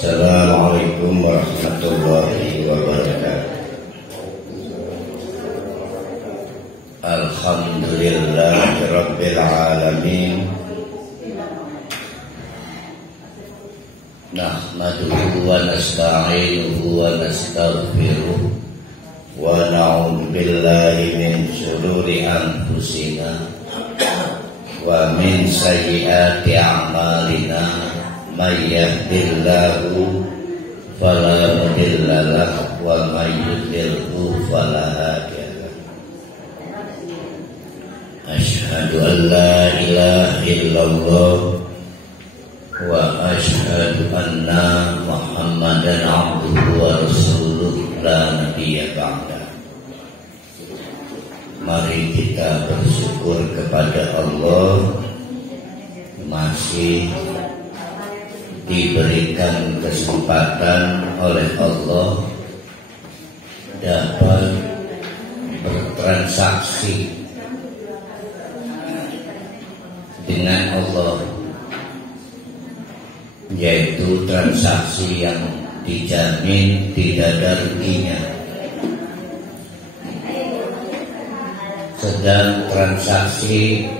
Assalamualaikum warahmatullahi wabarakatuh. Alhamdulillahirabbil alamin. Nahmaduhu wa nasta'inuhu wa nastaghfiruh wa na'udzu billahi min shururi anfusina wa min sayyiati a'malina. May yahdihillahu fala mudilla lahu wa may yudlilhu fala hadiya lahu. Asyhadu an la ilaha illallah wa asyhadu anna Muhammadan abduhu wa rasuluh la nabiyya ba'da. Mari kita bersyukur kepada Allah masih diberikan kesempatan oleh Allah dapat bertransaksi dengan Allah, yaitu transaksi yang dijamin tidak ada ruginya. Sedang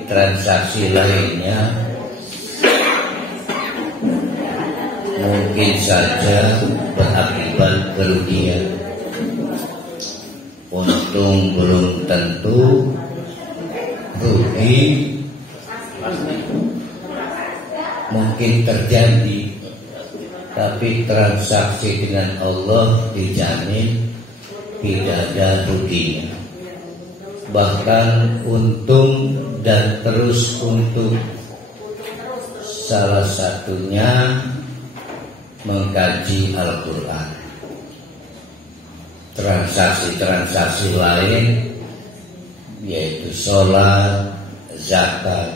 transaksi lainnya mungkin saja berakibat kerugian. Untung belum tentu, rugi mungkin terjadi, tapi transaksi dengan Allah dijamin tidak ada ruginya, bahkan untung dan terus untung. Salah satunya mengkaji Al-Quran. Transaksi-transaksi lain yaitu sholat, zakat.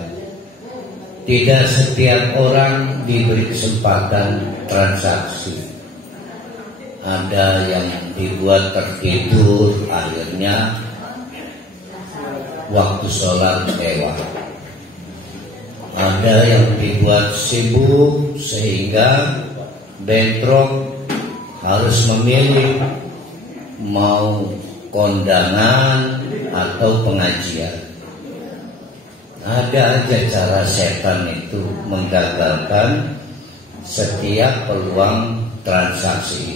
Tidak setiap orang diberi kesempatan transaksi. Ada yang dibuat tertidur, akhirnya waktu sholat lewat. Ada yang dibuat sibuk sehingga bentrok, harus memilih mau kondangan atau pengajian. Ada aja cara setan itu menggagalkan setiap peluang transaksi.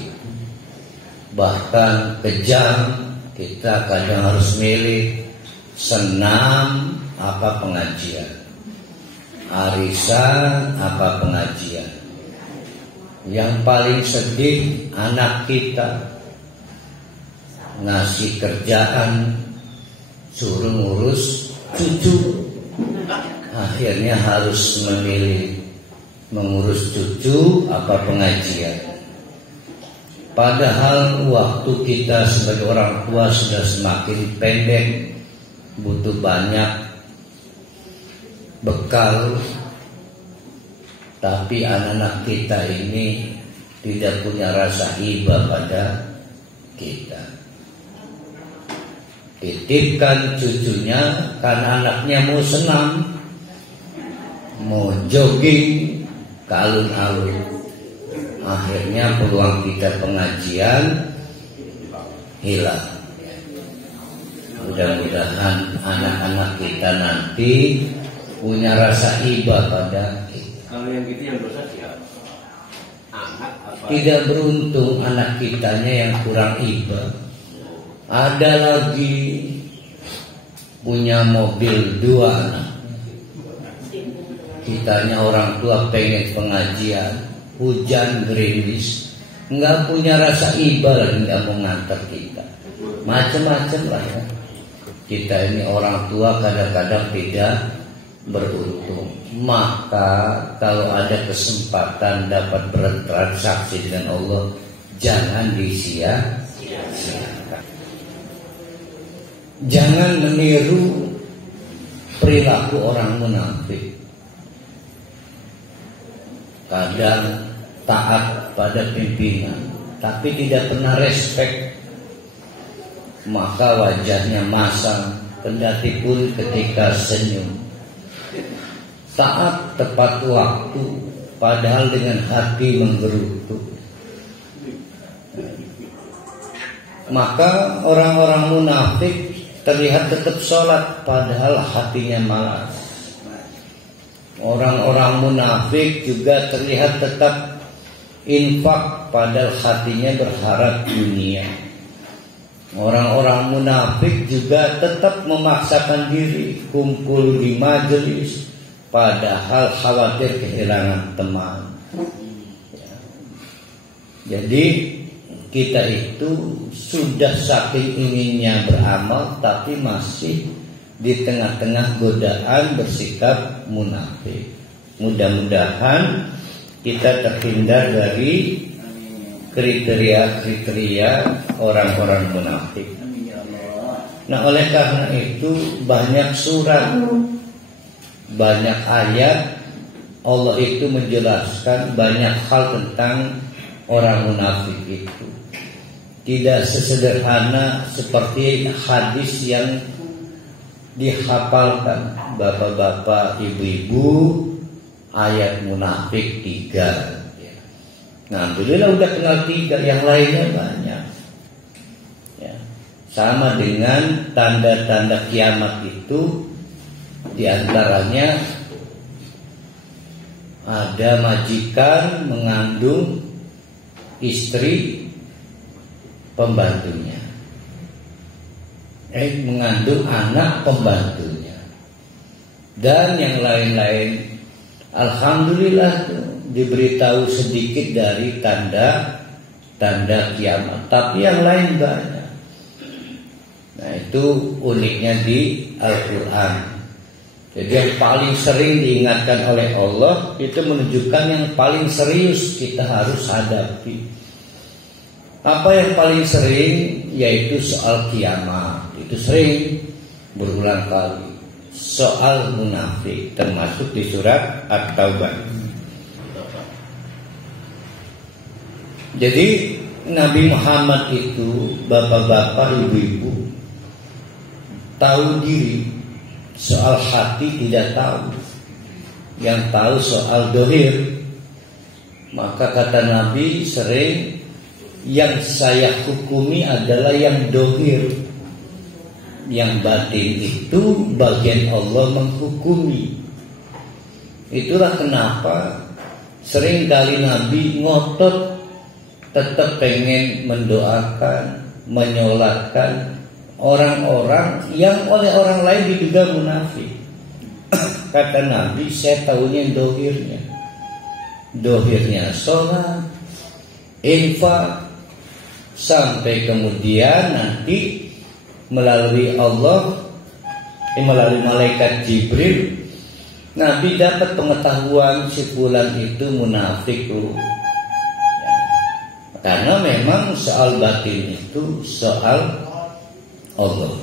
Bahkan kejam, kita kadang harus milih senam apa pengajian, arisan apa pengajian. Yang paling sedih anak kita ngasih kerjaan suruh ngurus cucu, akhirnya harus memilih mengurus cucu apa pengajian. Padahal waktu kita sebagai orang tua sudah semakin pendek, butuh banyak bekal. Tapi anak-anak kita ini tidak punya rasa iba pada kita. Titipkan cucunya karena anaknya mau senam, mau jogging ke alun-alun. Akhirnya peluang kita pengajian hilang. Mudah-mudahan anak-anak kita nanti punya rasa iba pada kita. Kalau yang gitu yang dosa siapa? Anak apa? Tidak beruntung anak kitanya yang kurang iba. Ada lagi punya mobil 2 anak. Kitanya orang tua pengen pengajian, hujan gerimis, nggak punya rasa iba lagi, nggak mau ngantar kita. Macam-macam lah ya. Kita ini orang tua kadang-kadang tidak beruntung. Maka kalau ada kesempatan dapat bertransaksi dengan Allah, jangan disia-siakan. Jangan meniru perilaku orang munafik. Kadang taat pada pimpinan, tapi tidak pernah respek. Maka wajahnya masam, kendati pun ketika senyum. Taat tepat waktu, padahal dengan hati menggerutu. Maka orang-orang munafik terlihat tetap sholat padahal hatinya malas. Orang-orang munafik juga terlihat tetap infak padahal hatinya berharap dunia. Orang-orang munafik juga tetap memaksakan diri kumpul di majelis padahal khawatir kehilangan teman. Jadi kita itu sudah saking inginnya beramal tapi masih di tengah-tengah godaan bersikap munafik. Mudah-mudahan kita terhindar dari kriteria-kriteria orang-orang munafik. Nah, oleh karena itu banyak surat, banyak ayat Allah itu menjelaskan banyak hal tentang orang munafik itu. Tidak sesederhana seperti hadis yang dihafalkan bapak-bapak, ibu-ibu, ayat munafik 3. Nah, alhamdulillah udah kenal 3, yang lainnya banyak. Ya. Sama dengan tanda-tanda kiamat itu, diantaranya ada majikan mengandung istri pembantunya, mengandung anak pembantunya, dan yang lain-lain. Alhamdulillah diberitahu sedikit dari tanda kiamat, tapi yang lain banyak. Nah, itu uniknya di Al-Quran. Jadi yang paling sering diingatkan oleh Allah itu menunjukkan yang paling serius kita harus hadapi. Apa yang paling sering? Yaitu soal kiamat. Itu sering berulang kali. Soal munafik termasuk di surat At-Taubah. Jadi Nabi Muhammad itu, bapak-bapak, ibu-ibu, tahu diri. Soal hati tidak tahu. Yang tahu soal dohir. Maka kata Nabi sering, yang saya hukumi adalah yang dohir. Yang batin itu bagian Allah menghukumi. Itulah kenapa sering kali Nabi ngotot tetap pengen mendoakan, menyolatkan orang-orang yang oleh orang lain diduga munafik. Kata Nabi, saya tahunya dohirnya. Dohirnya sholat, infak, sampai kemudian nanti melalui Allah, melalui malaikat Jibril, Nabi dapat pengetahuan si fulan itu munafik loh. Karena memang soal batin itu soal Allah.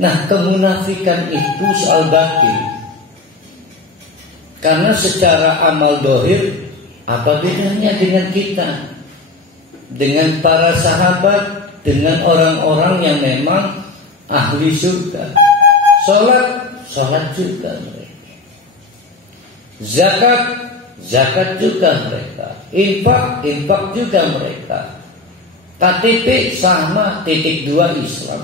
Nah, kemunafikan itu soal batin. Karena secara amal dohir, apa bedanya dengan kita? Dengan para sahabat, dengan orang-orang yang memang ahli surga. Sholat juga mereka. Zakat juga mereka. Infak juga mereka. KTP sama, titik 2 Islam.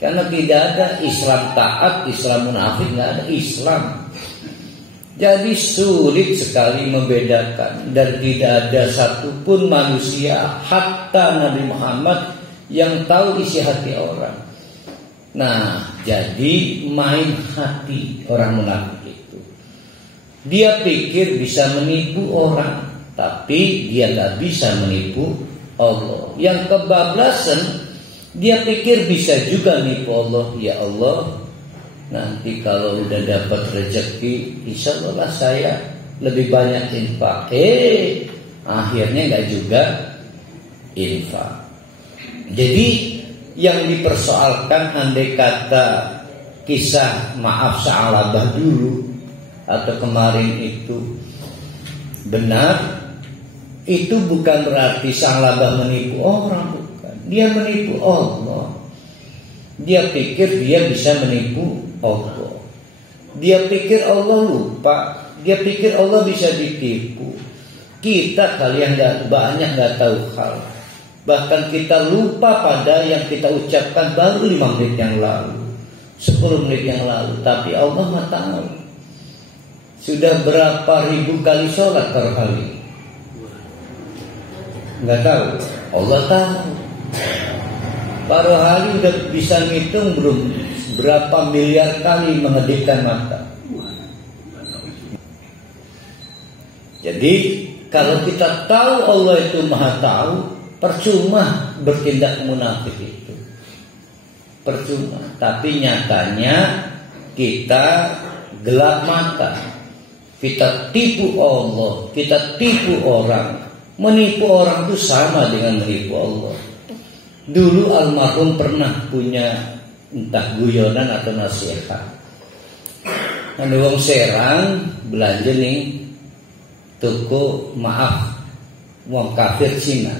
Karena tidak ada Islam taat, Islam munafik, nggak ada Islam. Jadi sulit sekali membedakan, dan tidak ada satupun manusia hatta Nabi Muhammad yang tahu isi hati orang. Nah, jadi main hati orang munafik itu. Dia pikir bisa menipu orang, tapi dia nggak bisa menipu Allah. Yang kebablasan, dia pikir bisa juga nipu Allah. Ya Allah, nanti kalau udah dapat rezeki, insya Allah saya lebih banyak infak. Akhirnya nggak juga infak. Jadi yang dipersoalkan andai kata kisah maaf Sa'labah dulu atau kemarin itu benar, itu bukan berarti Sa'labah menipu orang, bukan. Dia menipu Allah. Dia pikir dia bisa menipu Allah. Dia pikir Allah lupa. Dia pikir Allah bisa ditipu. Kita kalian nggak tahu hal. Bahkan kita lupa pada yang kita ucapkan baru 5 menit yang lalu, 10 menit yang lalu. Tapi Allah mah tahu. Sudah berapa ribu kali sholat per hari? Nggak tahu. Allah tahu. Per hari udah bisa ngitung belum berapa miliar kali mengedipkan mata. Jadi kalau kita tahu Allah itu maha tahu, percuma bertindak munafik itu. Percuma. Tapi nyatanya kita gelap mata. Kita tipu Allah, kita tipu orang. Menipu orang itu sama dengan menipu Allah. Dulu almarhum pernah punya entah guyonan atau nasihat. Ada wong Serang belanja nih toko maaf wong kafir Cina.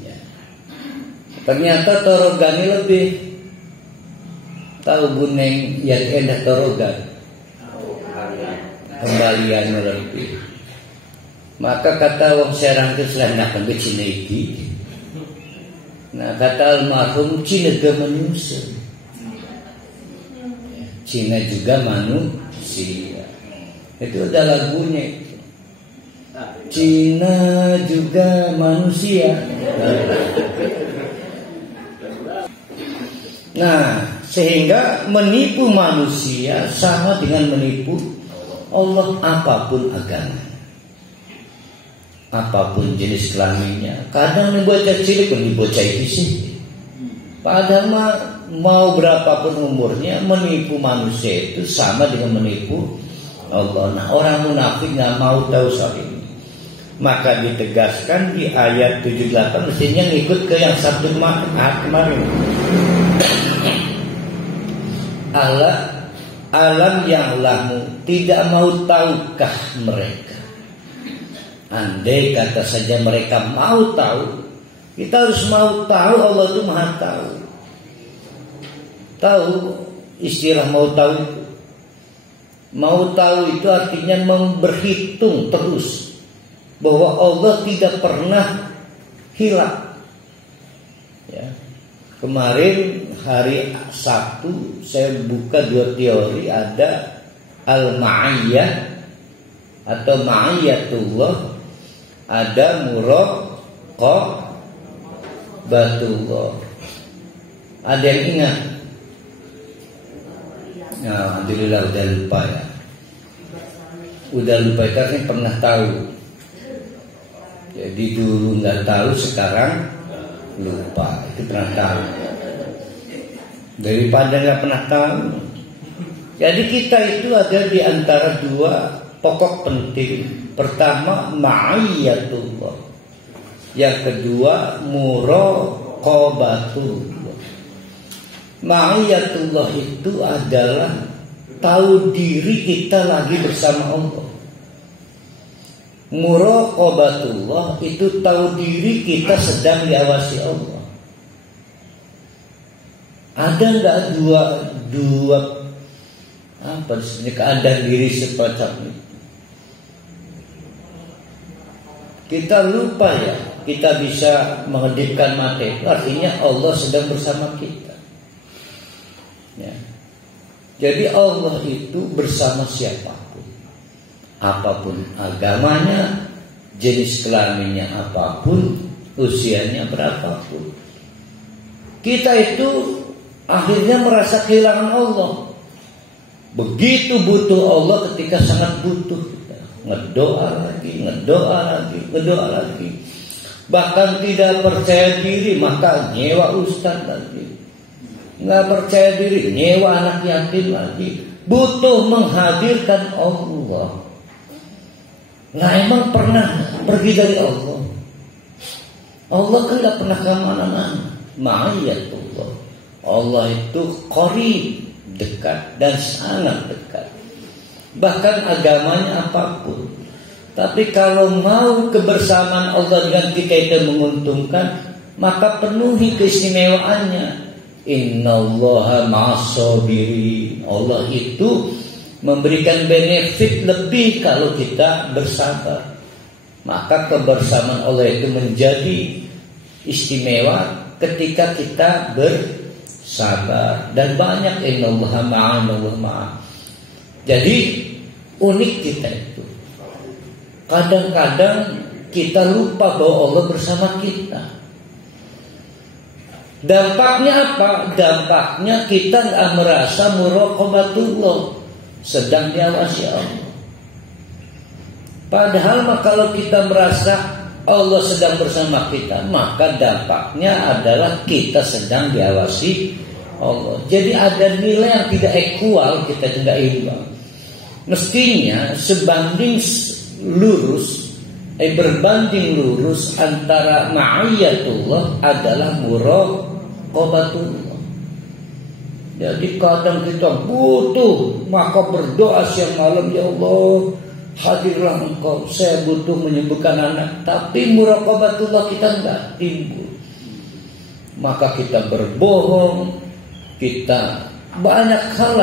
Ya. Ternyata torogani lebih. Tahu buneng yang endah torogan. Kembaliannya lebih. Maka kata wong Serang itu selain akan ke Cina iki. Nah kata almarhum Cina juga manusia. Cina juga manusia. Itu udah lagunya. Cina juga manusia. Nah sehingga menipu manusia sama dengan menipu Allah apapun agama, apapun jenis kelaminnya. Kadang nih bocah cilik pun dibocah itu sih. Padahal mau berapapun umurnya menipu manusia itu sama dengan menipu Allah. Nah orang munafik nggak mau tahu soal ini. Maka ditegaskan di ayat 78 mestinya ngikut ke yang Sabtu kemarin. Alam yang lamu tidak mau tahukah mereka? Andai kata saja mereka mau tahu, kita harus mau tahu Allah itu maha tahu. Tahu istilah mau tahu itu. Mau tahu itu artinya berhitung terus bahwa Allah tidak pernah hilang. Ya. Kemarin hari Sabtu saya buka 2 teori, ada al-ma'iyah atau ma'iyatullah, ada muraqabatullah. Ada yang ingat? Nah, alhamdulillah udah lupa ya. Udah lupa karena pernah tahu. Jadi dulu nggak tahu, sekarang lupa. Itu pernah tahu. Daripada nggak pernah tahu. Jadi kita itu ada di antara 2 pokok penting. Pertama ma'iyatullah. Yang kedua muraqabatullah. Ma'iyatullah itu adalah tahu diri kita lagi bersama Allah. Muraqabatullah itu tahu diri kita sedang diawasi Allah. Ada enggak dua apa sebenarnya keadaan diri semacam itu? Kita lupa ya, kita bisa mengedipkan mata itu artinya Allah sedang bersama kita. Ya. Jadi Allah itu bersama siapapun, apapun agamanya, jenis kelaminnya apapun, usianya berapapun. Kita itu akhirnya merasa kehilangan Allah. Begitu butuh Allah ketika sangat butuh kita. Ngedoa lagi. Bahkan tidak percaya diri maka nyewa ustaz lagi. Nggak percaya diri nyewa anak yatim lagi. Butuh menghadirkan Allah. Nah emang pernah pergi dari Allah? Allah kan nggak pernah kemana-mana. Ma'iyatullah. Allah itu qarib, dekat dan sangat dekat. Bahkan agamanya apapun. Tapi kalau mau kebersamaan Allah dengan kita itu menguntungkan, maka penuhi keistimewaannya. Innallaha ma'as-sabirin. Allah itu memberikan benefit lebih kalau kita bersabar. Maka kebersamaan Allah itu menjadi istimewa ketika kita bersabar. Dan banyak innallaha ma'ana. Jadi unik kita itu. Kadang-kadang kita lupa bahwa Allah bersama kita. Dampaknya apa? Dampaknya kita nggak merasa muraqabatullah, sedang diawasi Allah. Padahal kalau kita merasa Allah sedang bersama kita, maka dampaknya adalah kita sedang diawasi Allah. Jadi ada nilai yang tidak equal, kita tidak imbang. Mestinya berbanding lurus antara ma'iyatullah adalah muraqabatullah. Jadi kadang kita butuh, maka berdoa siang malam, ya Allah, hadirlah Engkau, saya butuh menyembuhkan anak. Tapi muraqabatullah kita enggak timbul. Maka kita berbohong, kita banyak hal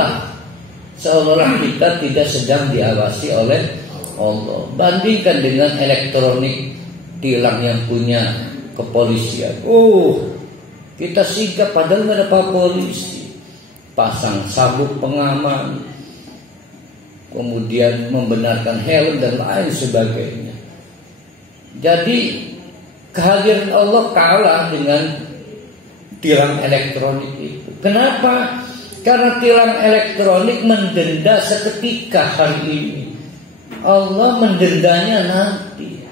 seolah kita tidak sedang diawasi oleh Allah. Bandingkan dengan elektronik tilang yang punya kepolisian. Kita sigap padahal nggak ada polisi. Pasang sabuk pengaman, kemudian membenarkan helm dan lain sebagainya. Jadi kehadiran Allah kalah dengan tilang elektronik itu. Kenapa? Karena tilang elektronik mendenda seketika hari ini. Allah mendendanya nanti.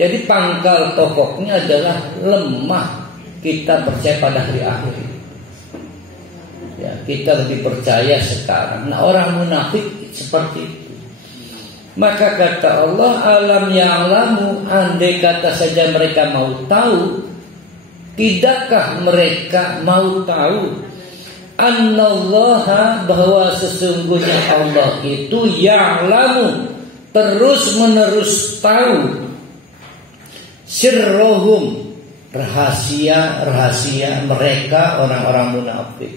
Jadi pangkal pokoknya adalah lemah kita percaya pada hari akhir. Ya, kita lebih percaya sekarang. Nah, orang munafik seperti itu. Maka kata Allah, alam ya'lamu, andai kata saja mereka mau tahu, tidakkah mereka mau tahu annallaha, bahwa sesungguhnya Allah itu ya'lamu, terus menerus tahu, sirrohum, rahasia mereka orang-orang munafik,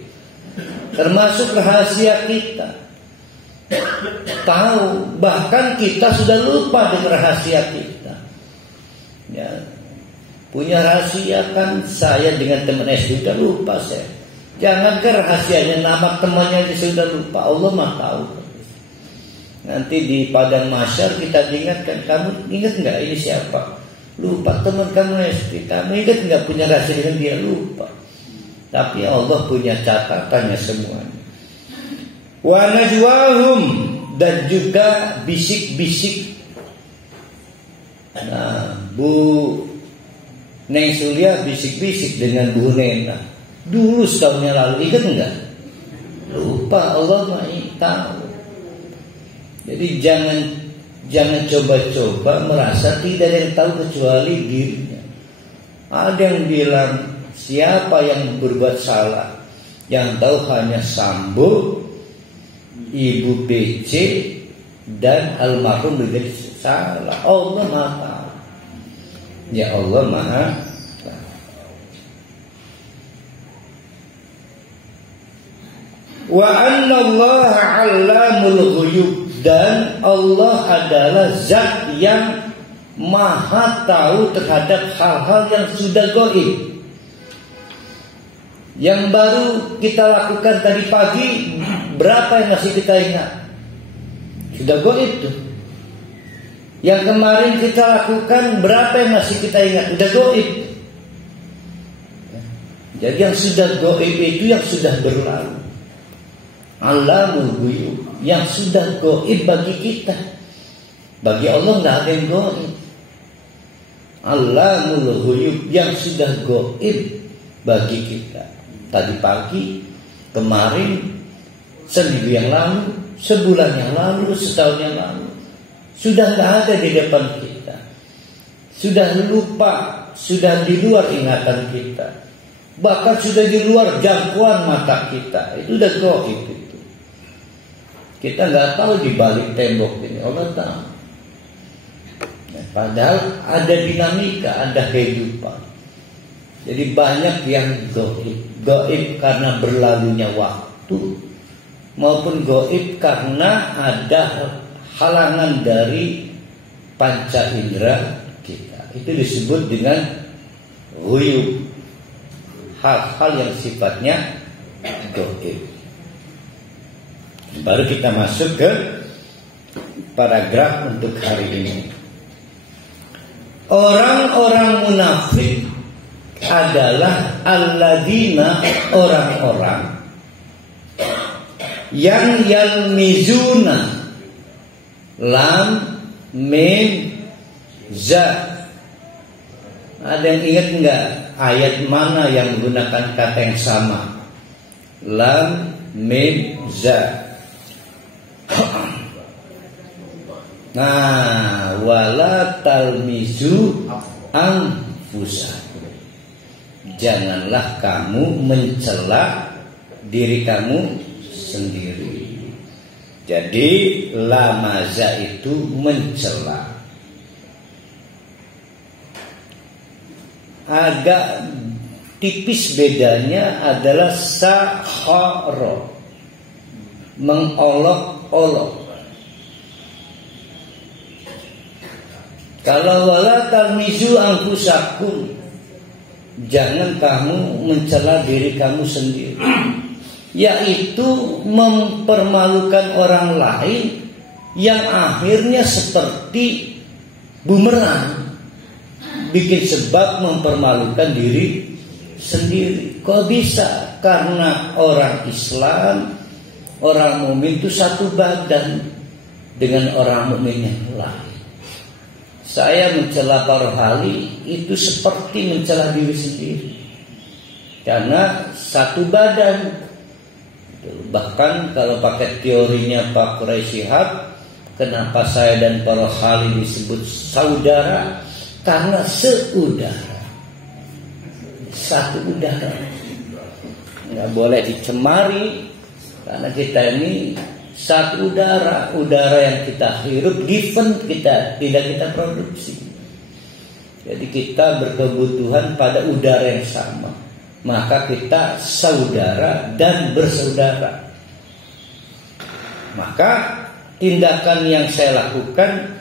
termasuk rahasia kita. Tahu, bahkan kita sudah lupa dengan rahasia kita. Ya, punya rahasia kan, saya dengan teman SD sudah lupa saya. Jangankan rahasianya, nama temannya sudah lupa. Allah mah tahu. Nanti di padang mahsyar kita diingatkan, kamu ingat nggak ini siapa? Lupa teman kamu SD. Kamu ingat nggak punya rahasia dengan dia? Lupa. Tapi Allah punya catatannya semuanya. Wa najwahum, dan juga bisik-bisik. Nah, Bu Neng Sulia bisik-bisik dengan Bu Nena dulu setahun yang lalu, ingat enggak? Lupa, Allah Maha tahu. Jadi jangan coba-coba merasa tidak ada yang tahu kecuali dirinya. Ada yang bilang siapa yang berbuat salah, yang tahu hanya Sambo, Ibu PC, dan almarhum menjadi salah. Allah Maha tahu. Ya Allah Maha. Wa anna Allah 'allamul ghuyub, dan Allah adalah zat yang maha tahu terhadap hal-hal yang sudah gaib. Yang baru kita lakukan tadi pagi, berapa yang masih kita ingat? Sudah gaib tuh. Yang kemarin kita lakukan, berapa yang masih kita ingat? Sudah gaib. Jadi yang sudah gaib itu yang sudah berlalu. Alamul ghuyub, yang sudah gaib bagi kita. Bagi Allah tidak ada yang gaib. Alamul ghuyub, yang sudah gaib bagi kita. Tadi pagi, kemarin, seminggu yang lalu, sebulan yang lalu, setahun yang lalu, sudah tidak ada di depan kita. Sudah lupa, sudah di luar ingatan kita. Bahkan sudah di luar jangkauan mata kita. Itu udah gaib itu. Kita nggak tahu di balik tembok ini, Allah tahu. Nah, padahal ada dinamika, ada kehidupan. Jadi banyak yang gaib karena berlalunya waktu, maupun gaib karena ada halangan dari panca indera kita. Itu disebut dengan ghuyub, hal-hal yang sifatnya gaib. Baru kita masuk ke paragraf untuk hari ini. Orang-orang munafik adalah alladzina, orang-orang yang yalmizuna, lam mim za. Ada yang ingat enggak ayat mana yang menggunakan kata yang sama? Lam mim za. Nah, wala talmizu anfusakum. Janganlah kamu mencela diri kamu sendiri. Jadi lamaza itu mencela. Agak tipis bedanya adalah sahara, mengolok-olok. Kalau wala talmizu anfusakum, jangan kamu mencela diri kamu sendiri, yaitu mempermalukan orang lain yang akhirnya seperti bumerang, bikin sebab mempermalukan diri sendiri. Kok bisa? Karena orang Islam, orang mukmin itu satu badan dengan orang mukmin yang lain. Saya mencela Pak Rohali itu seperti mencela diri sendiri, karena satu badan. Bahkan kalau pakai teorinya Pak Quraisy Shihab, kenapa saya dan Pak Rohali disebut saudara? Karena seudara, satu udara, nggak boleh dicemari, karena kita ini satu udara. Udara yang kita hirup given, kita tidak kita produksi. Jadi kita berkebutuhan pada udara yang sama, maka kita saudara dan bersaudara. Maka tindakan yang saya lakukan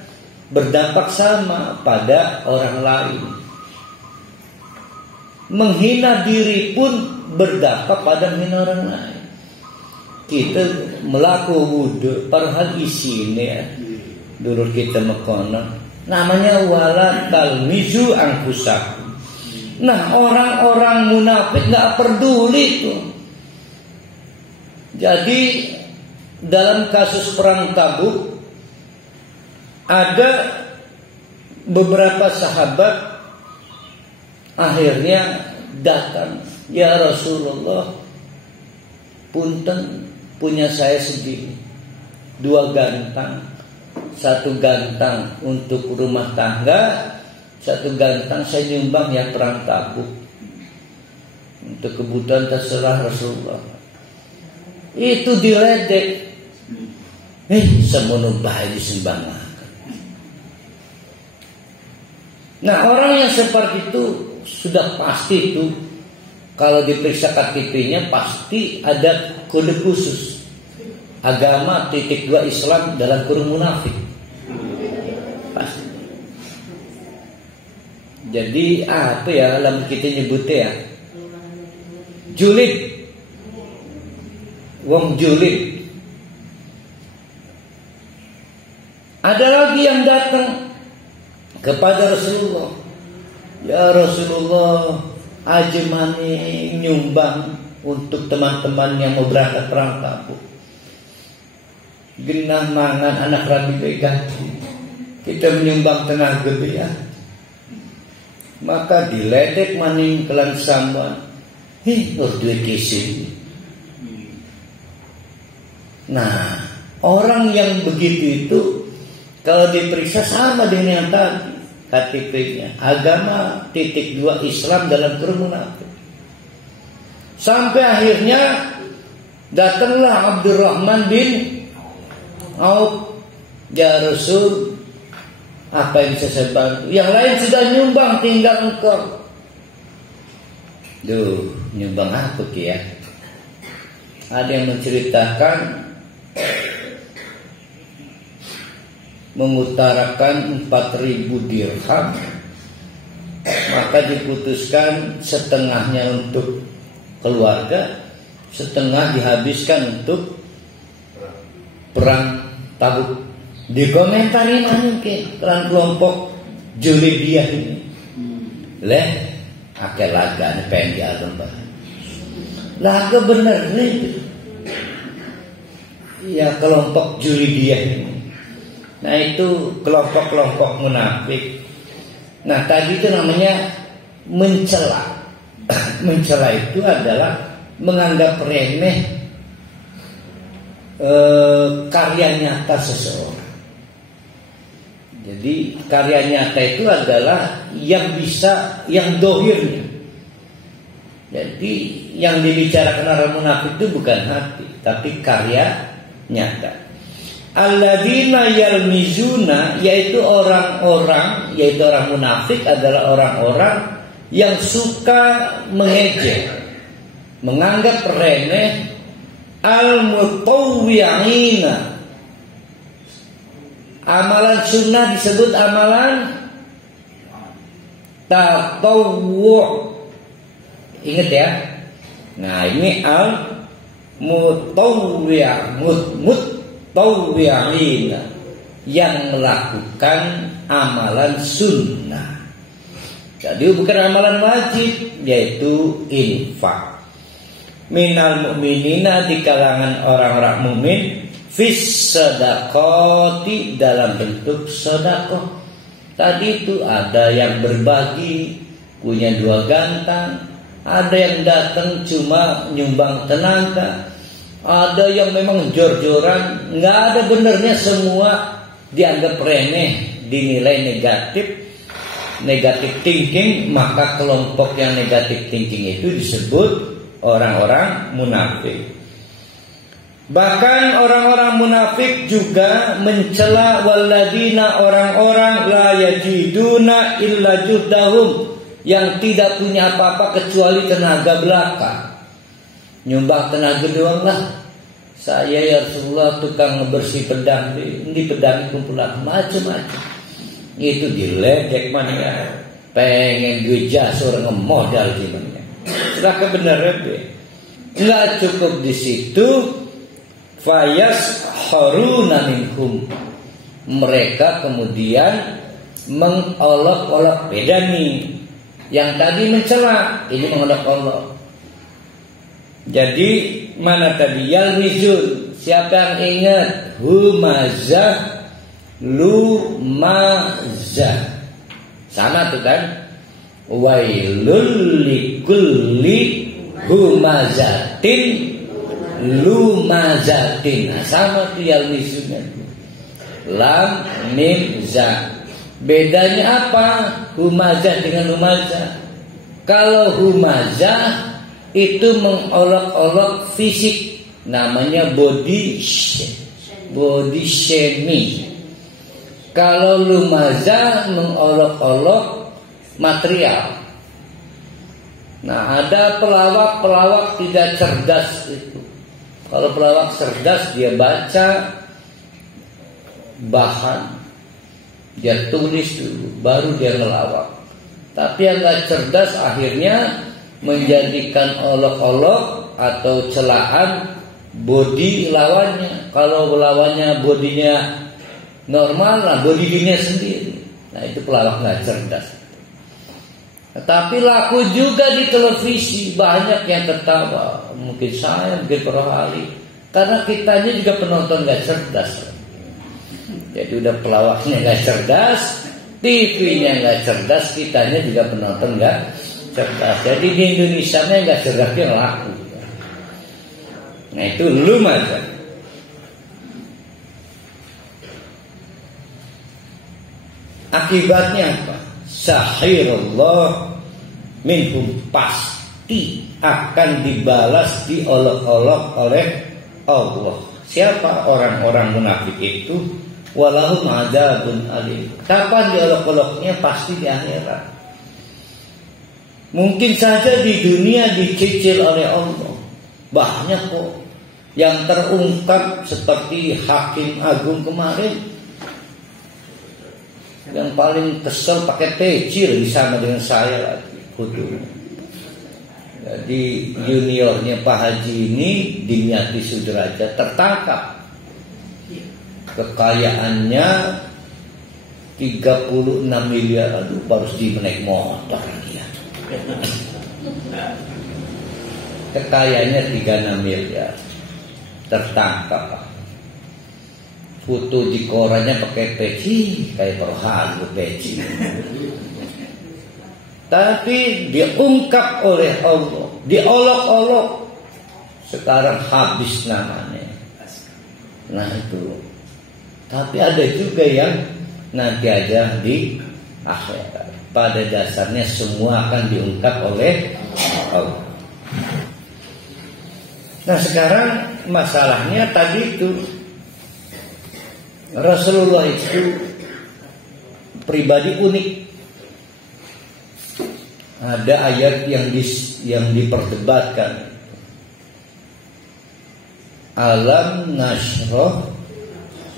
berdampak sama pada orang lain. Menghina diri pun berdampak pada menghina orang lain. Kita melakukan wudhu, padahal isinya ya, dulu kita mekono, namanya wala talmizu anfusakum. Nah, orang-orang munafik nggak peduli itu. Jadi dalam kasus perang Tabuk ada beberapa sahabat akhirnya datang, ya Rasulullah, punten punya saya sendiri 2 gantang, 1 gantang untuk rumah tangga, 1 gantang saya nyumbang ya perang Tabuk, untuk kebutuhan terserah Rasulullah. Itu diledek, semono bayi disembangkan. Nah, orang yang seperti itu sudah pasti itu kalau diperiksa KTP-nya pasti ada kode khusus agama _2 Islam dalam kurung munafik, pasti. Jadi apa ya dalam kita nyebutnya ya, julid, wong julid. Ada lagi yang datang kepada Rasulullah, ya Rasulullah, ajemani nyumbang untuk teman-teman yang mau berangkat perang Tabuk. Genah mangan anak rabi gaji, kita menyumbang tenaga ya. Maka diledek maning kelan samban, duit kisi. Nah, orang yang begitu itu kalau diperiksa sama dengan yang tadi KTP-nya, agama _2 Islam dalam kurung munafik. Sampai akhirnya datanglah Abdurrahman bin Auf, ya Rasul, apa yang bisa saya bantu? Yang lain sudah nyumbang, tinggal engkau. Duh, nyumbang apa ya? Ada yang menceritakan mengutarakan 4.000 dirham, maka diputuskan setengahnya untuk keluarga, setengah dihabiskan untuk perang Tabuk. Dikomentari mungkin peran kelompok Julidiyah ini. Akeh laga pengen dialem bah. Laga bener nih. Ya kelompok Julidiyah ini. Nah itu kelompok-kelompok munafik. Nah tadi itu namanya mencela. Mencela itu adalah menganggap remeh karya nyata seseorang. Jadi karya nyata itu adalah yang bisa, yang dohirnya. Jadi yang dibicarakan orang munafik itu bukan hati, tapi karya nyata. Alladzina yalmizuna, yaitu orang munafik adalah orang-orang yang suka mengejek, menganggap remeh al-mutawwi'ina. Amalan sunnah disebut amalan tatawwu'. Ingat ya. Nah, ini mutawwi'ina yang melakukan amalan sunnah. Jadi bukan amalan wajib, yaitu infak. Minal mu'minina, di kalangan orang-orang mukmin, fis sadaqati, dalam bentuk sedekah. Tadi itu ada yang berbagi, punya 2 gantang, ada yang datang cuma nyumbang tenaga, ada yang memang jor-joran, nggak ada benernya, semua dianggap remeh, dinilai negatif thinking. Maka kelompok yang negatif thinking itu disebut orang-orang munafik. Bahkan orang-orang munafik juga mencela walladzina, orang-orang la yajiduna illa juhdahum, yang tidak punya apa-apa kecuali tenaga belaka. Nyumbang tenaga doang lah. Saya ya Rasulullah tukang ngebersih pedang, di pedang kumpulan macam-macam. Itu diledek mana, pengen gue jas orang ngemodal gimana. Sudah kebenaran deh. Enggak cukup di situ, fayas haruna minhum, mereka kemudian mengolok-olok. Beda nih, yang tadi mencela, ini mengolok-olok. Jadi mana tadi yalmizun, siapa yang ingat? Humazah, lumazah, sama tuh kan. Wailul likulli humazatin lumazatin. Nah, sama tuh yalmizunnya. Lam mim za. Bedanya apa humazah dengan lumazah? Kalau humazah itu mengolok-olok fisik, namanya body shaming. Kalau lumazah mengolok-olok material. Nah, ada pelawak tidak cerdas itu. Kalau pelawak cerdas, dia baca bahan, dia tulis dulu, baru dia ngelawak. Tapi yang gak cerdas akhirnya menjadikan olok-olok atau celaan body lawannya. Kalau lawannya bodinya normal, nah body dirinya sendiri. Nah, itu pelawak gak cerdas. Tapi laku juga di televisi, banyak yang tertawa. Mungkin saya, mungkin para ahli, karena kitanya juga penonton gak cerdas. Jadi udah pelawaknya gak cerdas, TV-nya gak cerdas, kitanya juga penonton gak cerdas. Jadi di Indonesia nya gak cerdas yang laku. Nah itu lumayan. Akibatnya apa? Sahirullah minhum, pasti akan dibalas, diolok-olok oleh Allah. Siapa orang-orang munafik itu? Walahum adzabun alim. Kapan diolok-oloknya? Pasti di akhirat. Mungkin saja di dunia dicicil oleh Allah. Banyak kok yang terungkap seperti Hakim Agung kemarin, yang paling kesel pakai peci lagi sama dengan saya lagi fotonya. Jadi juniornya Pak Haji ini Dimyati Sudrajat tertangkap. Kekayaannya 36 miliar. Aduh, baru sedih naik motor lagi ya. Kekayaannya 36 miliar. Tertangkap. Foto di korannya pakai peci, kayak perhalu peci. Tapi diungkap oleh Allah, diolok-olok, sekarang habis namanya. Nah itu. Tapi ada juga yang nanti aja di akhirat. Pada dasarnya semua akan diungkap oleh Allah. Nah sekarang masalahnya tadi itu, Rasulullah itu pribadi unik. Ada ayat yang diperdebatkan. Alam nasroh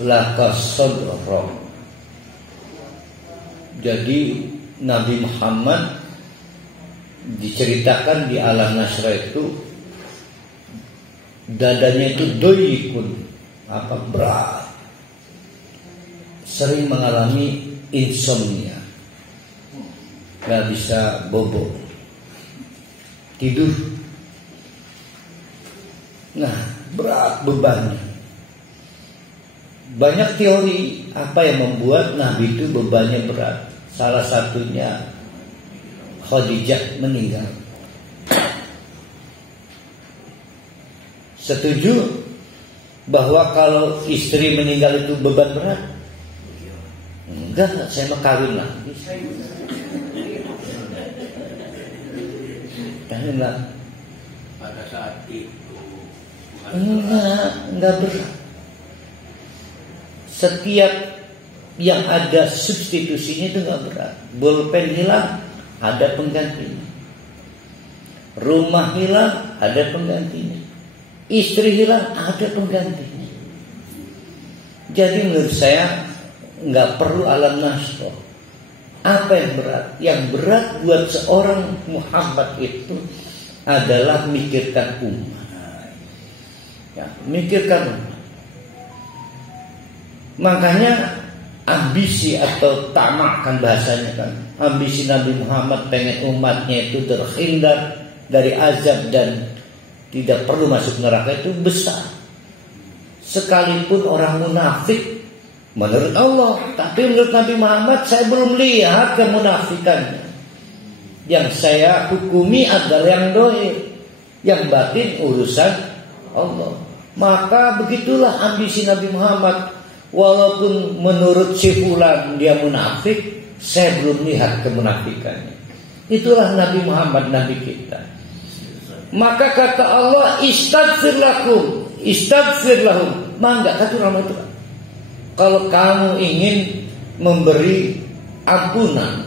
laka sodroh. Jadi Nabi Muhammad diceritakan di alam nasroh itu dadanya itu doyikun, berat, sering mengalami insomnia. Gak bisa bobo, tidur. Nah, berat bebannya. Banyak teori apa yang membuat Nabi itu bebannya berat. Salah satunya Khadijah meninggal. Setuju bahwa kalau istri meninggal itu beban berat? Enggak, saya mau kawin lagi. Enggak. Pada saat itu enggak berat. Setiap yang ada substitusinya itu enggak berat. Bolpen hilang, ada penggantinya. Rumah hilang, ada penggantinya. Istri hilang, ada penggantinya. Jadi menurut saya enggak perlu alam nasroh. Apa yang berat? Yang berat buat seorang Muhammad itu adalah mikirkan umat. Ya, mikirkan umat. Makanya ambisi atau tamak kan bahasanya kan. Ambisi Nabi Muhammad pengen umatnya itu terhindar dari azab dan tidak perlu masuk neraka itu besar. Sekalipun orang munafik menurut Allah, tapi menurut Nabi Muhammad saya belum lihat kemunafikannya. Yang saya hukumi adalah yang dohir, yang batin urusan Allah. Maka begitulah ambisi Nabi Muhammad. Walaupun menurut si fulan dia munafik, saya belum lihat kemunafikannya. Itulah Nabi Muhammad, Nabi kita. Maka kata Allah, istaghfir lakum, istaghfir lahum. Mangga kata ulama itu. Kalau kamu ingin memberi ampunan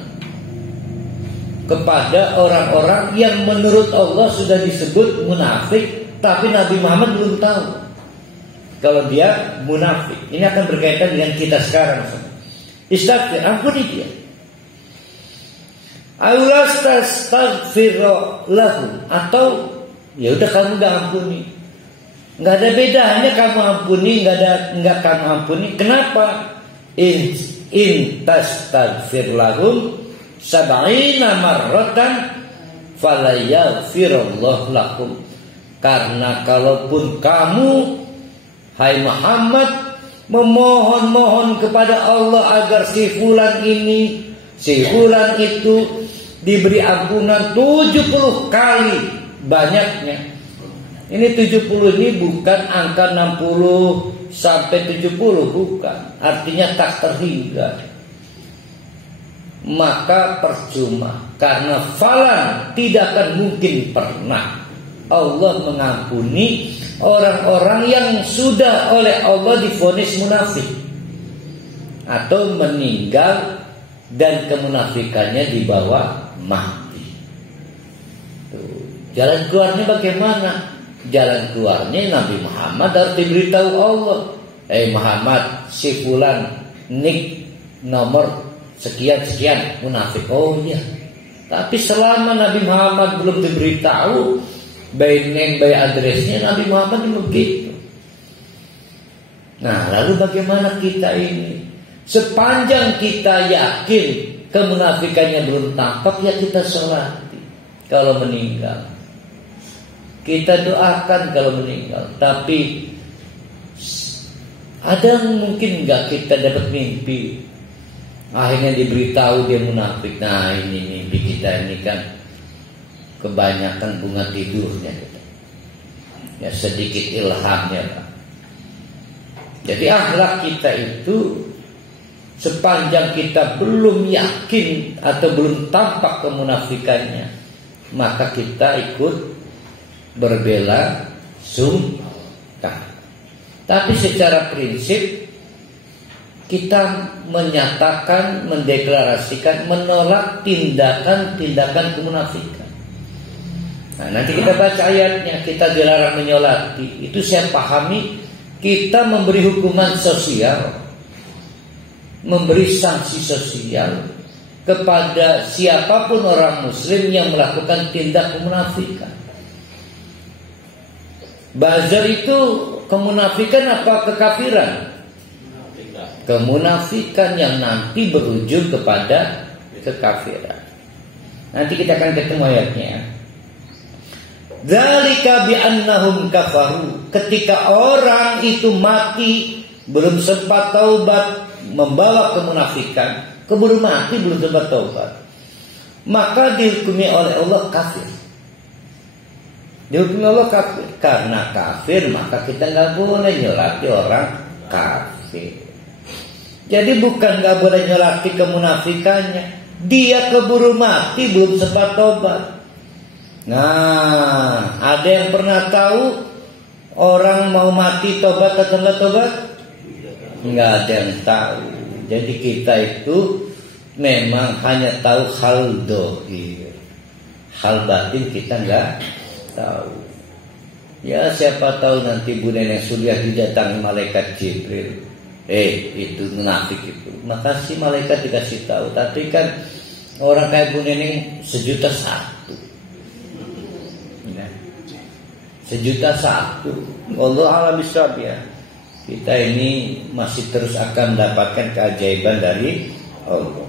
kepada orang-orang yang menurut Allah sudah disebut munafik, tapi Nabi Muhammad belum tahu kalau dia munafik. Ini akan berkaitan dengan kita sekarang. Istaghfir, ampuni dia. Aulastaghfir lahu, atau ya udah kamu gak ampuni. Nggak ada bedanya kamu ampuni, nggak kamu ampuni. Kenapa? In tastaghfir lahum 70 marratan fala yaghfirullahu lakum. Karena kalaupun kamu, hai Muhammad, memohon-mohon kepada Allah agar si fulan ini, si fulan itu diberi ampunan 70 kali banyaknya. Ini 70 ini bukan angka 60 sampai 70, bukan. Artinya tak terhingga. Maka percuma, karena falan tidak akan mungkin pernah Allah mengampuni orang-orang yang sudah oleh Allah divonis munafik atau meninggal dan kemunafikannya dibawa mati. Tuh. Jalan keluarnya bagaimana? jalan keluarnya Nabi Muhammad harus diberitahu Allah. Muhammad, si fulan nik nomor sekian munafik. Oh iya. Tapi selama Nabi Muhammad belum diberitahu by name by addressnya, Nabi Muhammad begitu. Nah, lalu bagaimana kita ini? Sepanjang kita yakin kemunafikannya belum tampak, ya kita sholati. Kalau meninggal, kita doakan kalau meninggal. Tapi ada mungkin nggak kita dapat mimpi, akhirnya diberitahu dia munafik. Nah, ini mimpi kita ini kan kebanyakan bunga tidurnya gitu. Ya sedikit ilhamnya Pak. Jadi akhlak kita itu sepanjang kita belum yakin atau belum tampak kemunafikannya, maka kita ikut berbela sungkawa. Tapi secara prinsip kita menyatakan, mendeklarasikan, menolak tindakan-tindakan kemunafikan. Nah, nanti kita baca ayatnya, kita dilarang menyolati. Itu saya pahami, kita memberi hukuman sosial, memberi sanksi sosial kepada siapapun orang muslim yang melakukan tindak kemunafikan. Buzzer itu kemunafikan apa kekafiran? Kemunafikan yang nanti berujung kepada kekafiran. Nanti kita akan ketemu ayatnya. Dzalika bi annahum kafaru. Ketika orang itu mati belum sempat taubat, membawa kemunafikan, keburu mati belum sempat taubat, maka dihukumi oleh Allah kafir. Dihukumi Allah kafir. Karena kafir maka kita nggak boleh nyolati orang kafir. Jadi bukan nggak boleh nyolati kemunafikannya, dia keburu mati belum sempat taubat. Nah, ada yang pernah tahu orang mau mati tobat atau enggak tobat? Enggak ada yang tahu. Jadi kita itu memang hanya tahu hal dohir, hal batin kita enggak tahu. Ya siapa tahu nanti Bu Neneng Suliah didatangi malaikat Jibril. Itu munafik itu. Makasih malaikat dikasih tahu. Tapi kan orang kayak Bu Neneng 1.000.000. 1.000.000. Allah alam bisawab ya. Kita ini masih terus akan mendapatkan keajaiban dari Allah.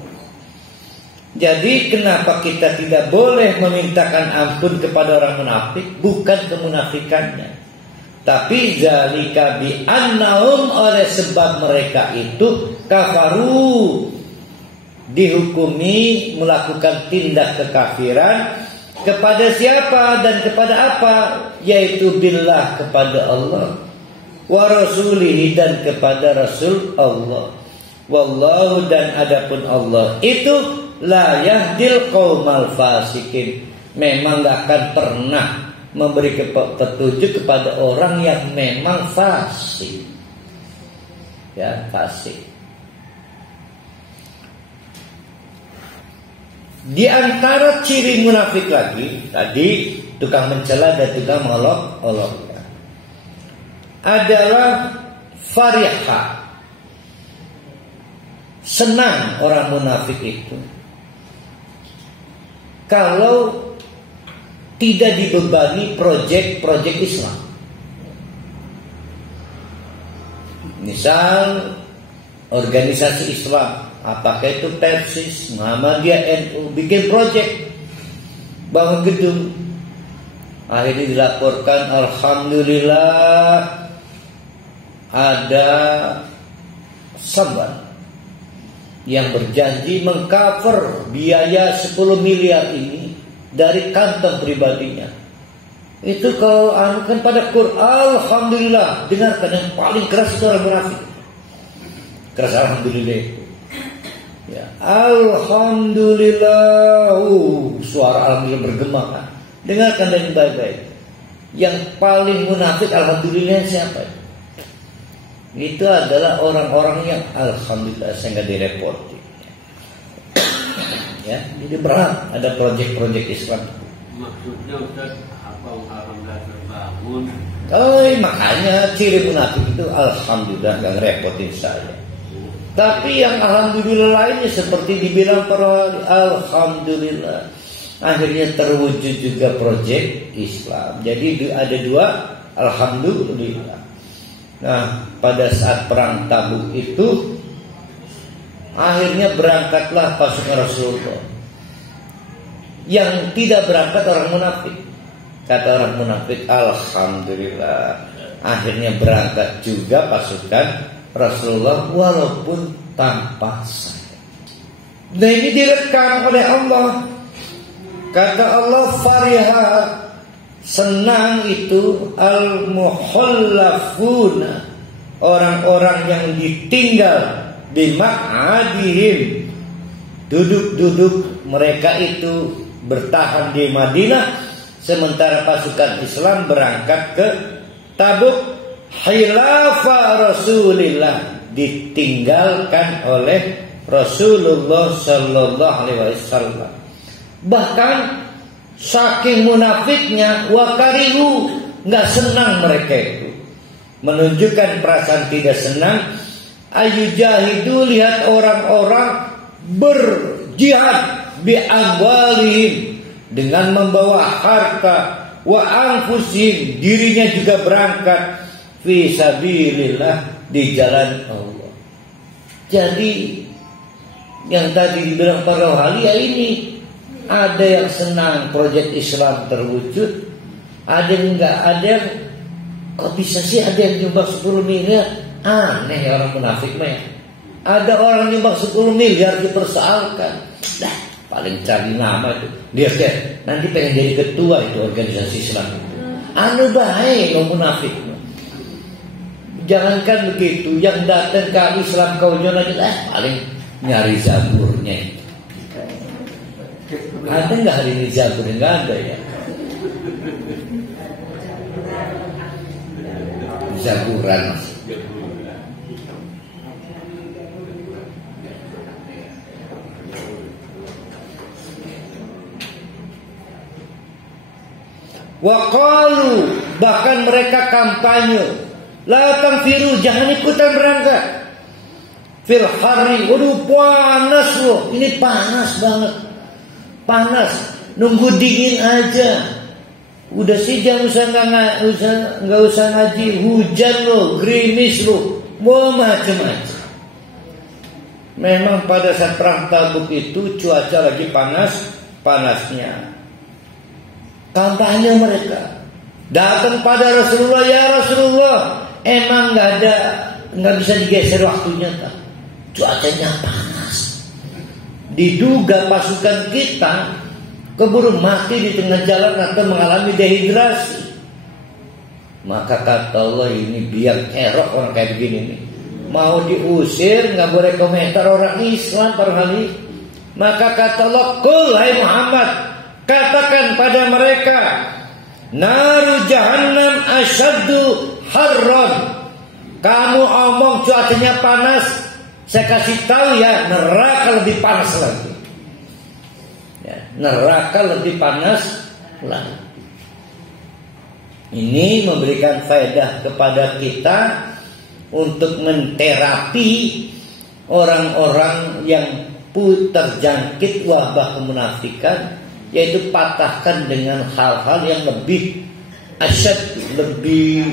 Jadi kenapa kita tidak boleh memintakan ampun kepada orang munafik? Bukan kemunafikannya, tapi zalika bi annahum, oleh sebab mereka itu kafaru, dihukumi melakukan tindak kekafiran. Kepada siapa dan kepada apa? Yaitu billah, kepada Allah, wa rasulihi, dan kepada Rasul Allah. Wallahu, dan adapun Allah itu la yahdil qaumal fasikin, memang gak akan pernah memberi petunjuk kepada orang yang memang fasik. Ya, fasik. Di antara ciri munafik lagi, tadi tukang mencela dan tukang mengolok-olok, adalah fariha. Senang orang munafik itu kalau tidak dibebani proyek-proyek Islam. Misal organisasi Islam, apakah itu Persis, Muhammadiyah, NU, bikin proyek bangun gedung, akhirnya dilaporkan alhamdulillah ada someone yang berjanji mengcover biaya 10 miliar ini dari kantong pribadinya. Itu kalau kan pada Quran, alhamdulillah, dengarkan yang paling keras itu orang munafik. Keras alhamdulillah. Ya, alhamdulillah, suara alhamdulillah bergema kan. Dengarkan dengan baik-baik. Yang paling munafik alhamdulillah siapa? Itu adalah orang-orang yang alhamdulillah saya nggak direpoti. Ya, jadi berat ada proyek-proyek Islam. Maksudnya Ustaz, Alhamdulillah terbangun. Makanya ciri munafik itu alhamdulillah gak ngerepotin saya. Tapi yang alhamdulillah lainnya seperti dibilang para wali, alhamdulillah akhirnya terwujud juga proyek Islam. Jadi ada dua alhamdulillah. Nah, pada saat perang Tabuk itu akhirnya berangkatlah pasukan Rasulullah. Yang tidak berangkat orang munafik. Kata orang munafik, alhamdulillah akhirnya berangkat juga pasukan Rasulullah walaupun tanpa saya. Nah, ini direkam oleh Allah. Kata Allah, fariha, senang itu al-mukhallafuna, orang-orang yang ditinggal di maq'adihim, duduk-duduk mereka itu bertahan di Madinah sementara pasukan Islam berangkat ke Tabuk. Khilafa Rasulillah, ditinggalkan oleh Rasulullah sallallahu alaihi wasallam. Bahkan saking munafiknya wakarihu, nggak senang mereka itu, menunjukkan perasaan tidak senang. Ayujahidu, lihat orang-orang berjihad bi amwalihim, dengan membawa harta, wa anfusihim, dirinya juga berangkat fi sabilillah, di jalan Allah. Jadi yang tadi dibilang para wali ya ini, ada yang senang proyek Islam terwujud, ada yang enggak, ada yang kok bisa sih ada yang nyumbang 10 miliar, aneh ya orang munafik mah. Ada orang nyumbang 10 miliar dipersoalkan, dah paling cari nama itu dia nanti pengen jadi ketua itu organisasi Islam itu. Anu bahaya lo munafik. Jangankan begitu, yang datang ke Islam kaujon aja paling nyari zaburnya itu. Ada nggak hari ini zabur? Nggak ada ya. Zaburan mas. Waqalu, bahkan mereka kampanye, la tanfiru, jangan ikutan berangkat. Fil hari, waduh panas loh, ini panas banget. Panas, nunggu dingin aja. Udah sih jangan nggak usah ngaji, hujan loh, gerimis loh, mau macam-macam. Memang pada saat perang Tabuk itu cuaca lagi panasnya. Kampanye mereka datang pada Rasulullah, ya Rasulullah, emang nggak bisa digeser waktunya kan? Cuacanya panas. Diduga pasukan kita keburu mati di tengah jalan atau mengalami dehidrasi. Maka kata Allah, ini biar kerok orang kayak begini nih. Mau diusir nggak boleh komentar orang Islam para kali. Maka kata Allah, qul hai Muhammad, katakan pada mereka, naru jahannam asyaddu harran. Kamu omong cuacanya panas, saya kasih tahu ya, neraka lebih panas lagi. Ya, neraka lebih panas lagi. Ini memberikan faedah kepada kita untuk menterapi orang-orang yang terjangkit wabah kemunafikan, yaitu patahkan dengan hal-hal yang lebih asyad, lebih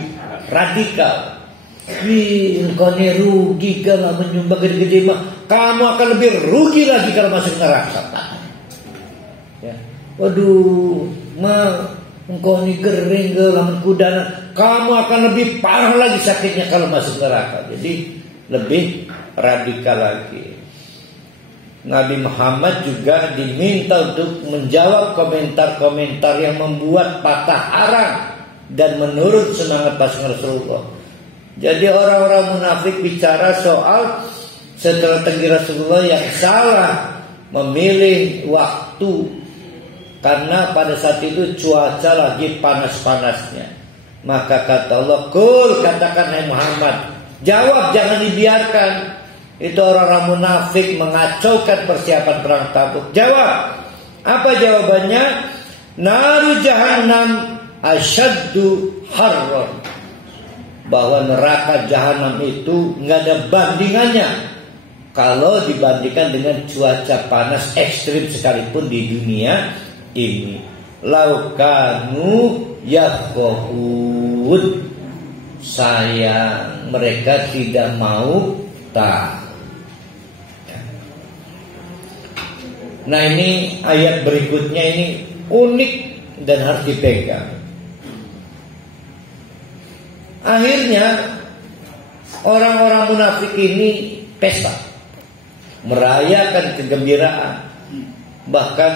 radikal. Engkau ini rugi kalau menyumbang gede-gede mah, kamu akan lebih rugi lagi kalau masuk neraka. Ya. Waduh, engkau ini kering kalau kudanan, kamu akan lebih parah lagi sakitnya kalau masuk neraka. Jadi lebih radikal lagi. Nabi Muhammad juga diminta untuk menjawab komentar-komentar yang membuat patah arang dan menurut semangat pasukan Rasulullah. Jadi orang-orang munafik bicara soal strategi Rasulullah yang salah memilih waktu, karena pada saat itu cuaca lagi panas-panasnya. Maka kata Allah, qul, katakan hai Muhammad, jawab, jangan dibiarkan itu orang-orang munafik mengacaukan persiapan perang Tabuk. Jawab. Apa jawabannya? Naru jahannam asyaddu harran, bahwa neraka jahanam itu nggak ada bandingannya kalau dibandingkan dengan cuaca panas ekstrim sekalipun di dunia ini. Laukanu yafqahun, sayang mereka tidak mau tahu. Nah, ini ayat berikutnya ini unik dan harus dipegang. Akhirnya orang-orang munafik ini pesta, merayakan kegembiraan. Bahkan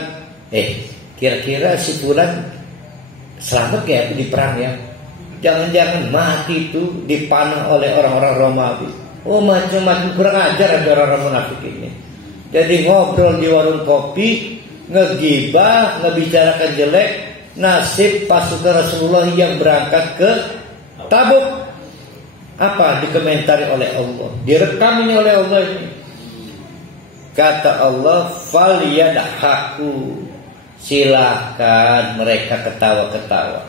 kira-kira si fulan selamat ya di perang ya. Jangan-jangan mati itu dipanah oleh orang-orang Romawi. Oh, macam-macam, kurang ajar ada orang-orang munafik ini. Jadi ngobrol di warung kopi, ngegibah, ngebicarakan jelek nasib pasukan Rasulullah yang berangkat ke Tabuk. Apa dikomentari oleh Allah, direkam ini oleh Allah ini. Kata Allah, falyadhaku, silakan mereka ketawa-ketawa.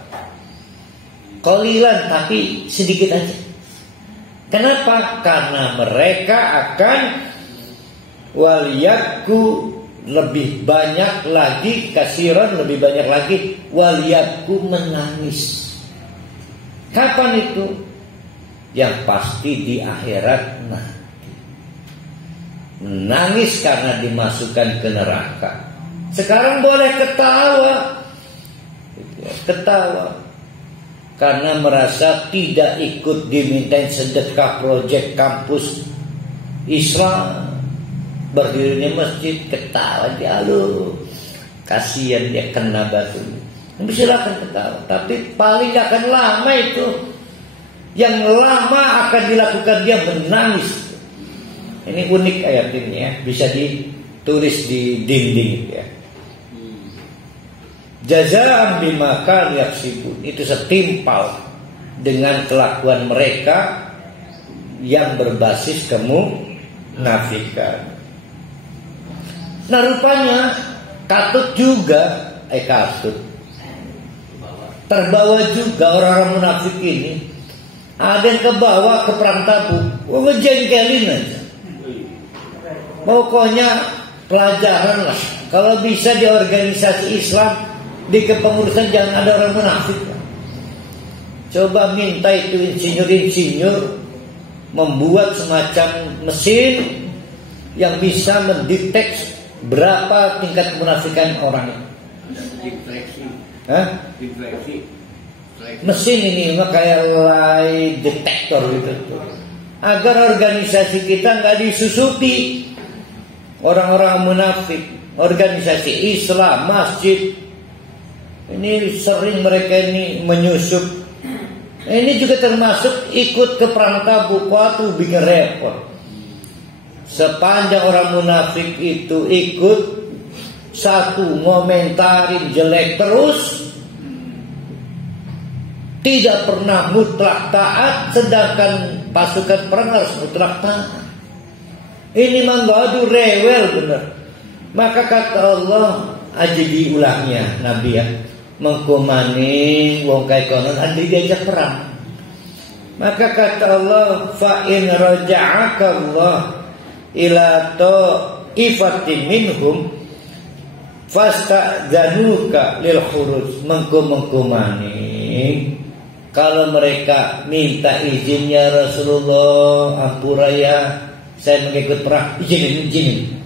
Qalilan, tapi sedikit aja. Kenapa? Karena mereka akan waliyakku, lebih banyak lagi, kasiran lebih banyak lagi, waliyakku menangis. Kapan itu? Yang pasti di akhirat nanti. Menangis karena dimasukkan ke neraka. Sekarang boleh ketawa, ketawa karena merasa tidak ikut dimintain sedekah proyek kampus Islam, berdirinya masjid, ketawa dia, lu kasihan dia kena batu. Silakan ketawa, tapi paling gak akan lama itu. Yang lama akan dilakukan dia menangis. Ini unik ayat ini ya, bisa ditulis di dinding ya. Jazaan bima kanu yaksibun, itu setimpal dengan kelakuan mereka yang berbasis kemunafikan. Nah, rupanya katut juga terbawa juga orang-orang munafik ini. Ada yang kebawa ke perang Tabuk, ngejengkelin aja. Pokoknya pelajaran lah. Kalau bisa di organisasi Islam, di kepengurusan jangan ada orang munafik. Coba minta itu insinyur-insinyur membuat semacam mesin yang bisa mendeteksi berapa tingkat kemunafikan orang. Mesin ini kayak lie detector gitu, agar organisasi kita nggak disusupi orang-orang munafik. Organisasi Islam, masjid ini sering mereka ini menyusup. Ini juga termasuk ikut ke perang Tabuk. Waktu bikin repot. Sepanjang orang munafik itu ikut, satu ngomentarin jelek terus, tidak pernah mutlak taat, sedangkan pasukan perang harus mutlak taat. Ini menggadu rewel benar. Maka kata Allah, aja diulangnya Nabi ya, mengkomani wong kai konon andi diajak perang. Maka kata Allah, fa in raja'aka Allah ila ta'ifatin minhum fasta'zanuka lil khuruj, mengkomani kalau mereka minta izinnya Rasulullah, ampura ya, saya mengikut perang, izinin,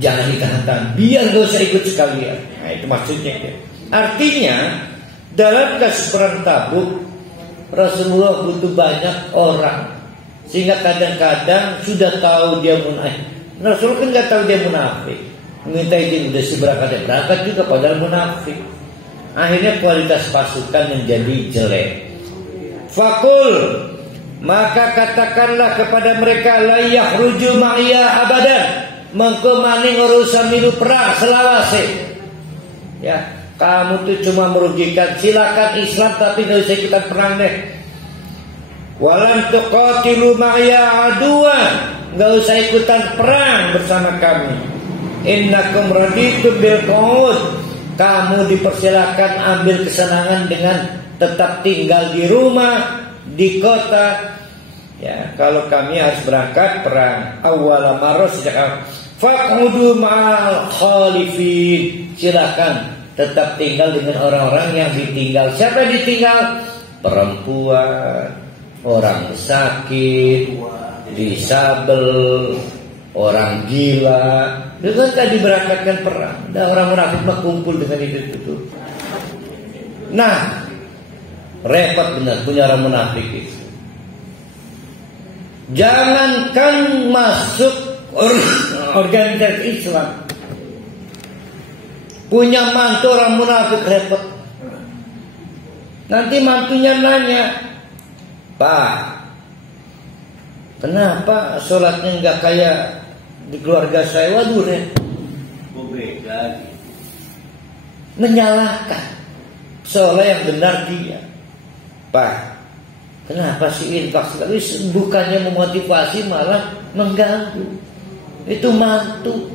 jangan ditahan-tahan, biar gak usah ikut sekalian. Nah, itu maksudnya ya. Artinya dalam kasus perang Tabuk, Rasulullah butuh banyak orang, sehingga kadang-kadang sudah tahu dia munafik. Rasulullah kan nggak tahu dia munafik, minta izin udah berangkat juga padahal munafik. Akhirnya kualitas pasukan menjadi jelek. Fakul, maka katakanlah kepada mereka, la yakhruju ma'iya abadan, mengko maning urusan milu perang selawase. Ya, kamu tuh cuma merugikan. Silakan Islam tapi gak usah ikutan perang deh. Walam tuqatilu ma'iya aduan, gak usah ikutan perang bersama kami. Innakum raditum bil qawud, kamu dipersilakan ambil kesenangan dengan tetap tinggal di rumah, di kota. Ya, kalau kami harus berangkat perang awal marah sejak faq'udu ma'al khalifin. Silakan tetap tinggal dengan orang-orang yang ditinggal. Siapa yang ditinggal? Perempuan, orang sakit, disabel, orang gila. Dengan tadi berangkatkan perang. Dan orang munafik mah kumpul dengan itu. Nah, repot benar punya orang munafik itu. Jangankan masuk organisasi Islam, punya mantu orang munafik repot. Nanti mantunya nanya, Pak, kenapa sholatnya nggak kayak di keluarga saya? Waduh, beda. Menyalahkan sholat yang benar dia. Pak, kenapa sih infak sekali? Bukannya memotivasi malah mengganggu. Itu mantu.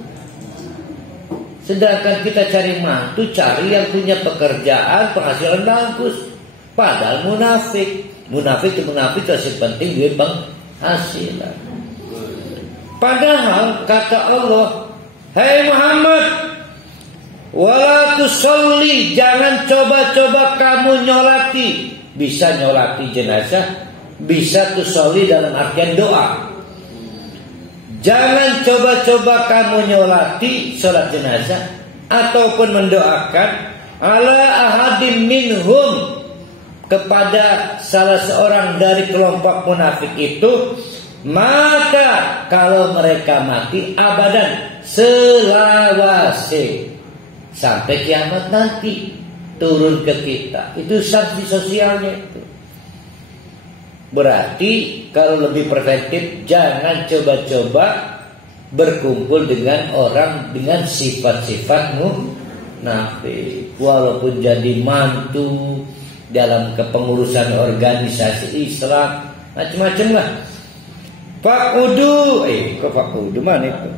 Sedangkan kita cari mantu, cari yang punya pekerjaan, penghasilan bagus. Padahal munafik itu yang penting duit penghasilan. Padahal kata Allah, "Hai Muhammad, wala tusalli, jangan coba-coba kamu nyolati." Bisa nyolati jenazah, bisa tusolli dalam artian doa. Jangan coba-coba kamu nyolati sholat jenazah ataupun mendoakan ala ahadim minhum, kepada salah seorang dari kelompok munafik itu, maka kalau mereka mati abadan selawase sampai kiamat nanti turun ke kita. Itu sanksi sosialnya itu. Berarti kalau lebih preventif, jangan coba-coba berkumpul dengan orang dengan sifat-sifat munafik. Walaupun jadi mantu dalam kepengurusan organisasi Islam, macam-macam lah. Fakudu, fakudu mana itu?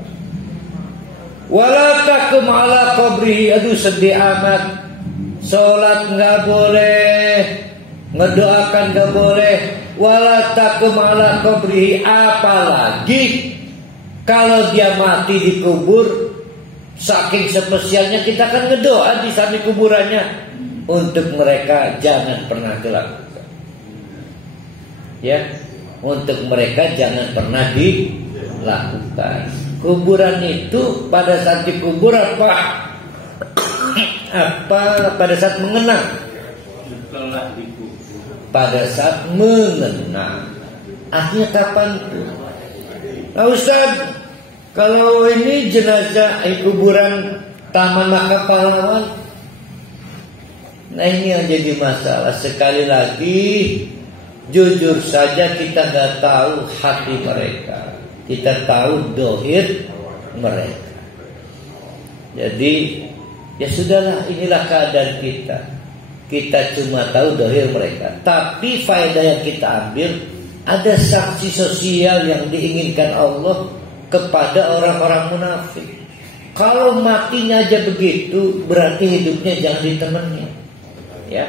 Wala takum ala qabrihi, aduh sedih amat. Sholat nggak boleh, ngedoakan nggak boleh. Wala takum ala qabrihi, apalagi kalau dia mati di kubur. Saking spesialnya kita kan ngedoa di samping kuburannya. Untuk mereka jangan pernah dilakukan. Ya, untuk mereka jangan pernah dilakukan. Kuburan itu pada saat dikubur apa pada saat mengenang? Setelah dikubur. Pada saat mengenang. Akhirnya kapan tuh? Nah Ustaz, kalau ini jenazah kuburan Taman Makam Pahlawan, nah ini yang jadi masalah. Sekali lagi, jujur saja kita nggak tahu hati mereka. Kita tahu dohir mereka. Jadi ya sudahlah, inilah keadaan kita. Kita cuma tahu dohir mereka. Tapi faedah yang kita ambil, ada sanksi sosial yang diinginkan Allah kepada orang-orang munafik. Kalau matinya aja begitu, berarti hidupnya jangan ditemani. Ya,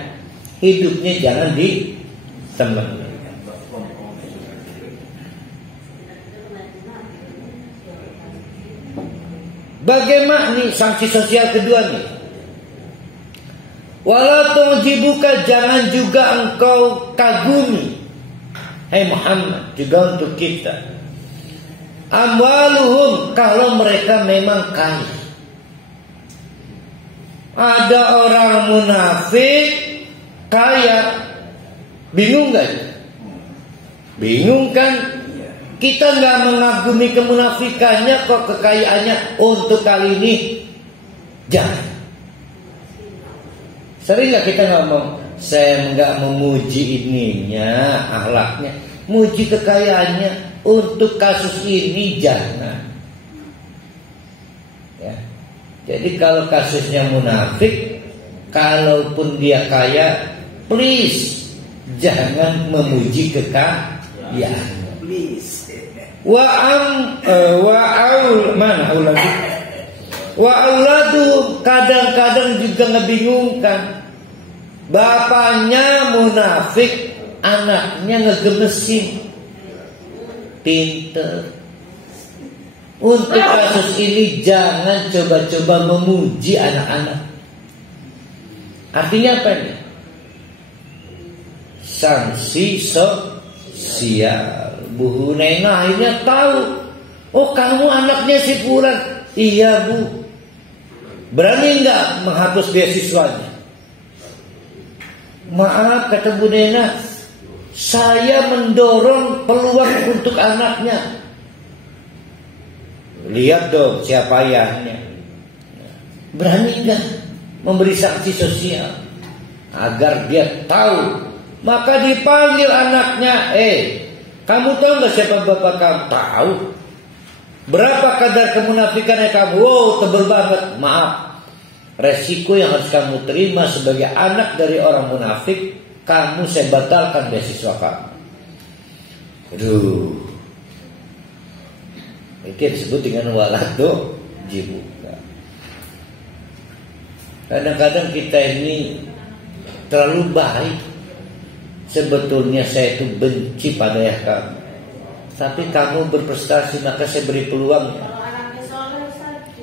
hidupnya jangan ditemani. Bagaimana nih sanksi sosial kedua nih? Wala tu'jibuka, jangan juga engkau kagumi, hai Muhammad, juga untuk kita, amwaluhum, kalau mereka memang kaya. Ada orang munafik kaya, bingung gak? Bingung kan? Kita nggak mengagumi kemunafikannya, kok kekayaannya untuk kali ini jangan. Sering nggak kita ngomong, saya nggak memuji ininya, akhlaknya, muji kekayaannya. Untuk kasus ini jangan. Ya. Jadi kalau kasusnya munafik, kalaupun dia kaya, please jangan memuji kekayaan. Please. Mana ulangi? Wa auladu kadang-kadang juga ngebingungkan. Bapaknya munafik, anaknya ngegemesin. Pinter. Untuk kasus ini jangan coba-coba memuji anak-anak. Artinya apa ini? Sanksi sosial. Bu Nena akhirnya tahu. Oh, kamu anaknya si Fulan. Iya, Bu. Berani enggak menghapus beasiswanya? Maaf, kata Bu Nena, saya mendorong peluang untuk anaknya. Lihat dong siapa ayahnya. Berani enggak memberi sanksi sosial agar dia tahu? Maka dipanggil anaknya, kamu tahu nggak siapa bapak kamu? Tahu. Berapa kadar kemunafikannya kamu? Wow, tebel banget. Maaf, resiko yang harus kamu terima sebagai anak dari orang munafik, kamu saya batalkan beasiswa kamu. Aduh, itu disebut dengan waladu jibuka. Kadang-kadang kita ini terlalu baik. Sebetulnya saya itu benci pada ayah kamu, tapi kamu berprestasi maka saya beri peluang.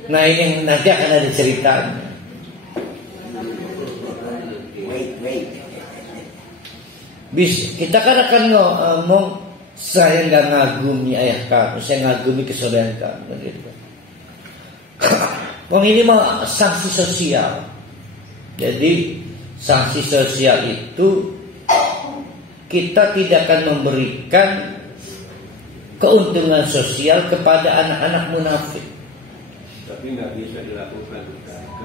Nah, ini nanti akan ada ceritanya. Kita kan akan ngomong, saya nggak ngagumi ayah kamu, saya ngagumi kesaudara kamu. Wong ini mah sanksi sosial. Jadi sanksi sosial itu kita tidak akan memberikan keuntungan sosial kepada anak-anak munafik. Tapi nggak bisa dilakukan.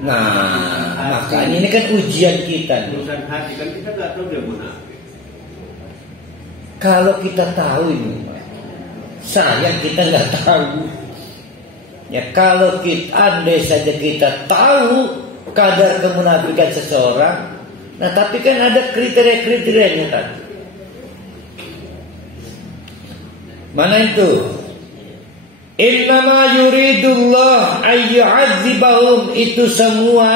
Nah, makanya ini kan ujian kita. Urusan hati kan kita nggak tahu dia munafik. Kalau kita tahu ini, sayang kita nggak tahu. Ya, kalau kita andai saja kita tahu kadar kemunafikan seseorang, nah tapi kan ada kriteria-kriterianya tadi. Mana itu? Innama yuridullah ayyu'adzibahum. Itu semua.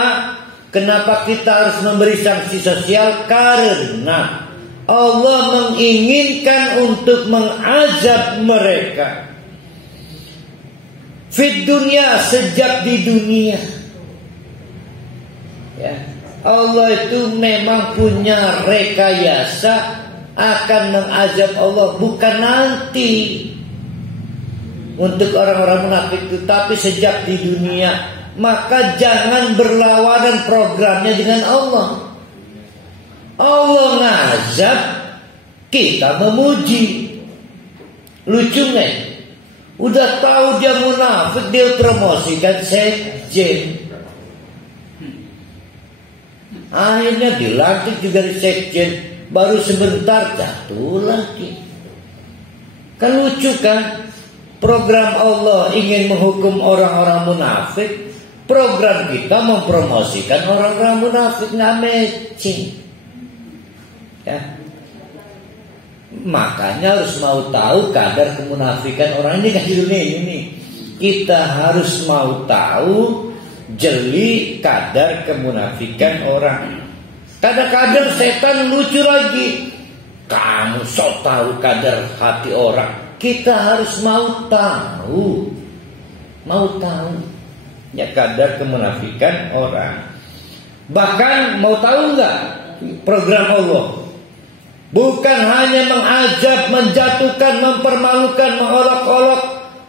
Kenapa kita harus memberi sanksi sosial? Karena Allah menginginkan untuk mengazab mereka fid dunia, sejak di dunia. Ya, Allah itu memang punya rekayasa akan mengazab Allah, bukan nanti untuk orang-orang munafik itu, tapi sejak di dunia. Maka jangan berlawanan programnya dengan Allah. Allah ngazab, kita memuji. Lucu nggak? Udah tahu dia munafik, dia promosikan sekjen. Akhirnya dilantik juga di sekjen. Baru sebentar jatuh lagi. Kan lucu kan? Program Allah ingin menghukum orang-orang munafik, program kita mempromosikan orang-orang munafik. Nggak matching. Ya. Makanya harus mau tahu kadar kemunafikan orang ini kan di dunia ini. Kita harus mau tahu jeli kadar kemunafikan orang. Kadang-kadang setan lucu lagi. Kamu sok tahu kadar hati orang. Kita harus mau tahu. Mau tahu ya kadar kemunafikan orang. Bahkan mau tahu enggak program Allah? Bukan hanya mengazab, menjatuhkan, mempermalukan, mengolok-olok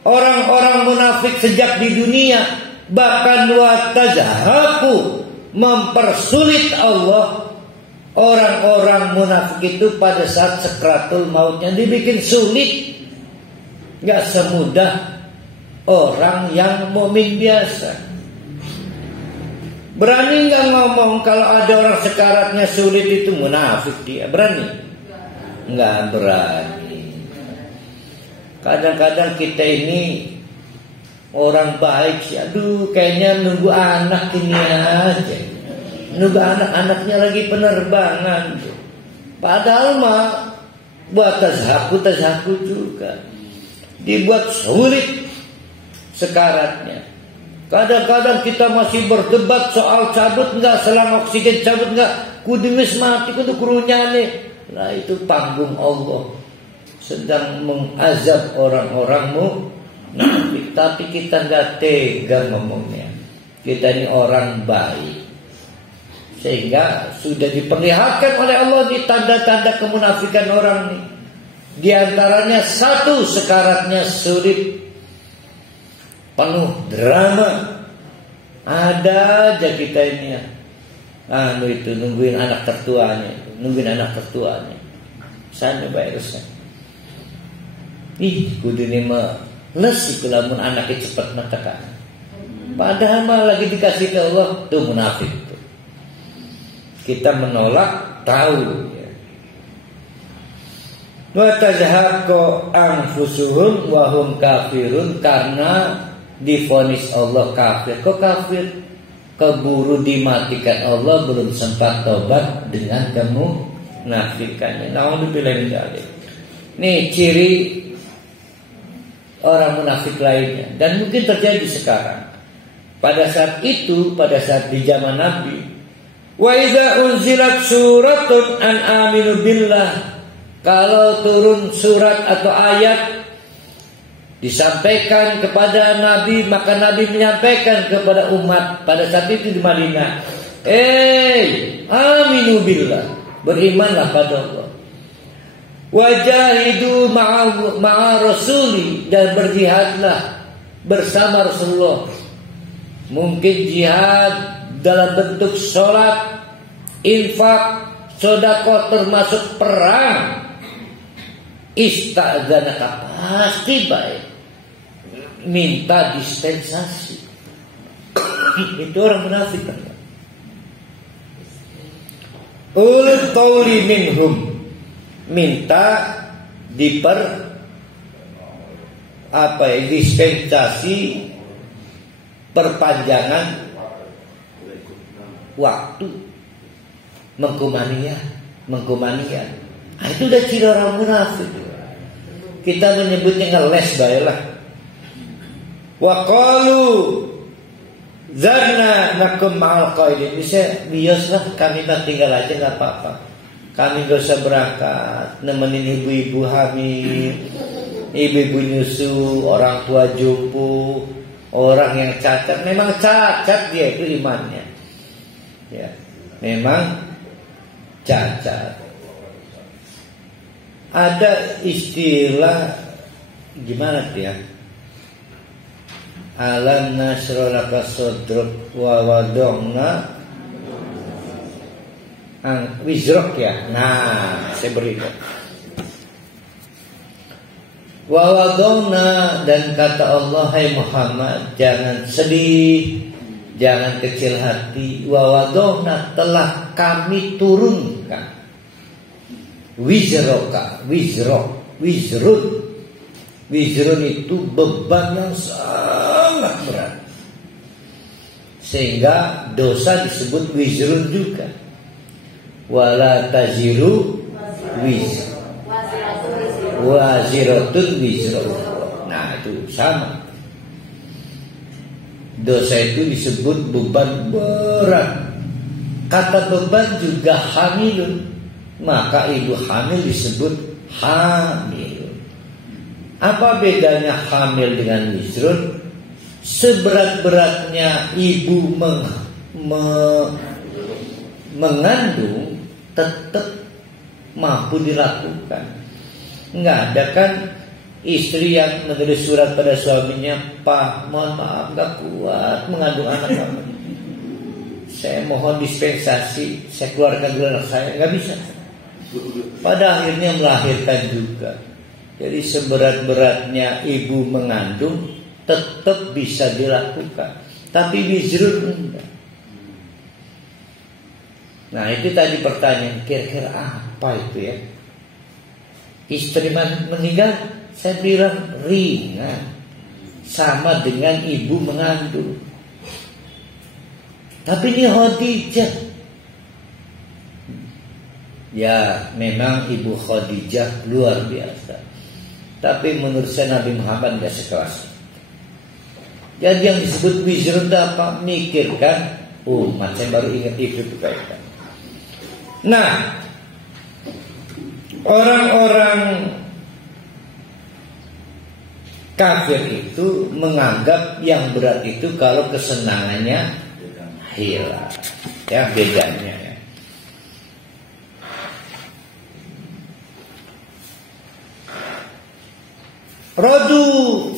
orang-orang munafik sejak di dunia. Bahkan wa tazhaku, mempersulit Allah orang-orang munafik itu pada saat sakratul mautnya, dibikin sulit. Gak semudah orang yang mukmin biasa. Berani gak ngomong kalau ada orang sekaratnya sulit itu munafik dia? Berani? Gak berani. Kadang-kadang kita ini orang baik sih, aduh kayaknya nunggu anak ini aja. Nunggu anak-anaknya lagi penerbangan. Padahal mah buat tazhaku juga. Dibuat sulit sekaratnya. Kadang-kadang kita masih berdebat soal cabut enggak, selang oksigen cabut enggak, kudu wis mati kudu kurunyane. Nah itu panggung Allah sedang mengazab orang-orang munafik, tapi kita enggak tega ngomongnya. Kita ini orang baik, sehingga sudah diperlihatkan oleh Allah di tanda-tanda kemunafikan orang ini. Di antaranya satu, sekaratnya sulit, penuh drama. Ada aja kita ini ya, itu nungguin anak tertuanya, sana virusnya. Kudu ini mah lesi kelamun anaknya cepat metekan. Padahal mah lagi dikasih ke Allah tuh munafik tuh. Kita menolak tahu. Wa tazhaqu anfusuhum wa hum kafirun, karena divonis Allah kafir. Kok kafir? Keburu dimatikan Allah, belum sempat tobat dengan kemunafikannya. Nauzubillah min dzalik. Nih ciri orang munafik lainnya, dan mungkin terjadi sekarang. Pada saat itu, pada saat di zaman Nabi, wa idza unzilat suratun an aminu billah, kalau turun surat atau ayat disampaikan kepada Nabi, maka Nabi menyampaikan kepada umat pada saat itu di Madinah, aminu billah, berimanlah pada Allah, wajahidu ma'a rasuli, dan berjihadlah bersama Rasulullah. Mungkin jihad dalam bentuk sholat, infak, sedekah, termasuk perang. Ista'dzanaka, pasti baik, minta dispensasi. Itu orang munafik. Ulul qawli minhum, minta dispensasi, perpanjangan waktu, mengkumanian. Itu udah ciri orang munafik. Kita menyebutnya ngeles baiklah. Wa qalu zarna nakum ma'al qaidin, bisa biaslah kami tinggal aja enggak apa-apa. Kami gak usah berangkat, nemenin ibu-ibu hamil, ibu-ibu nyusu, orang tua jompo, orang yang cacat. Memang cacat dia itu imannya, ya, memang cacat. Ada istilah gimana dia? Alam nasra laka sadrak wa wada'na wizrak ya. Nah, saya berikan. Wa wada'na, dan kata Allah, hai Muhammad, jangan sedih, jangan kecil hati. Wa wada'na, telah kami turunkan. Wizroka, wizrun itu beban yang sangat berat, sehingga dosa disebut wizrun juga. Wala taziru waziratun wizra. Nah itu sama, dosa itu disebut beban berat. Kata beban juga hamilun, maka ibu hamil disebut hamil. Apa bedanya hamil dengan wizrun? Seberat-beratnya ibu mengandung tetap mampu dilakukan. Enggak ada kan istri yang menulis surat pada suaminya, Pak, mohon maaf gak kuat mengandung anak kamu, saya mohon dispensasi, saya keluarkan dulu anak saya. Gak bisa. Pada akhirnya melahirkan juga. Jadi seberat-beratnya ibu mengandung tetap bisa dilakukan, tapi wizrun enggak. Nah itu tadi pertanyaan, kira-kira apa itu ya? Istri meninggal, saya bilang ringan, sama dengan ibu mengandung. Tapi ini Khadijah, ya memang ibu Khadijah luar biasa. Tapi menurut saya Nabi Muhammad gak sekelas. Jadi yang disebut wizard apa? Mikirkan umat. Saya baru ingat itu kaitan. Nah, orang-orang kafir itu menganggap yang berat itu kalau kesenangannya hilang. Ya, bedanya ya. Radu,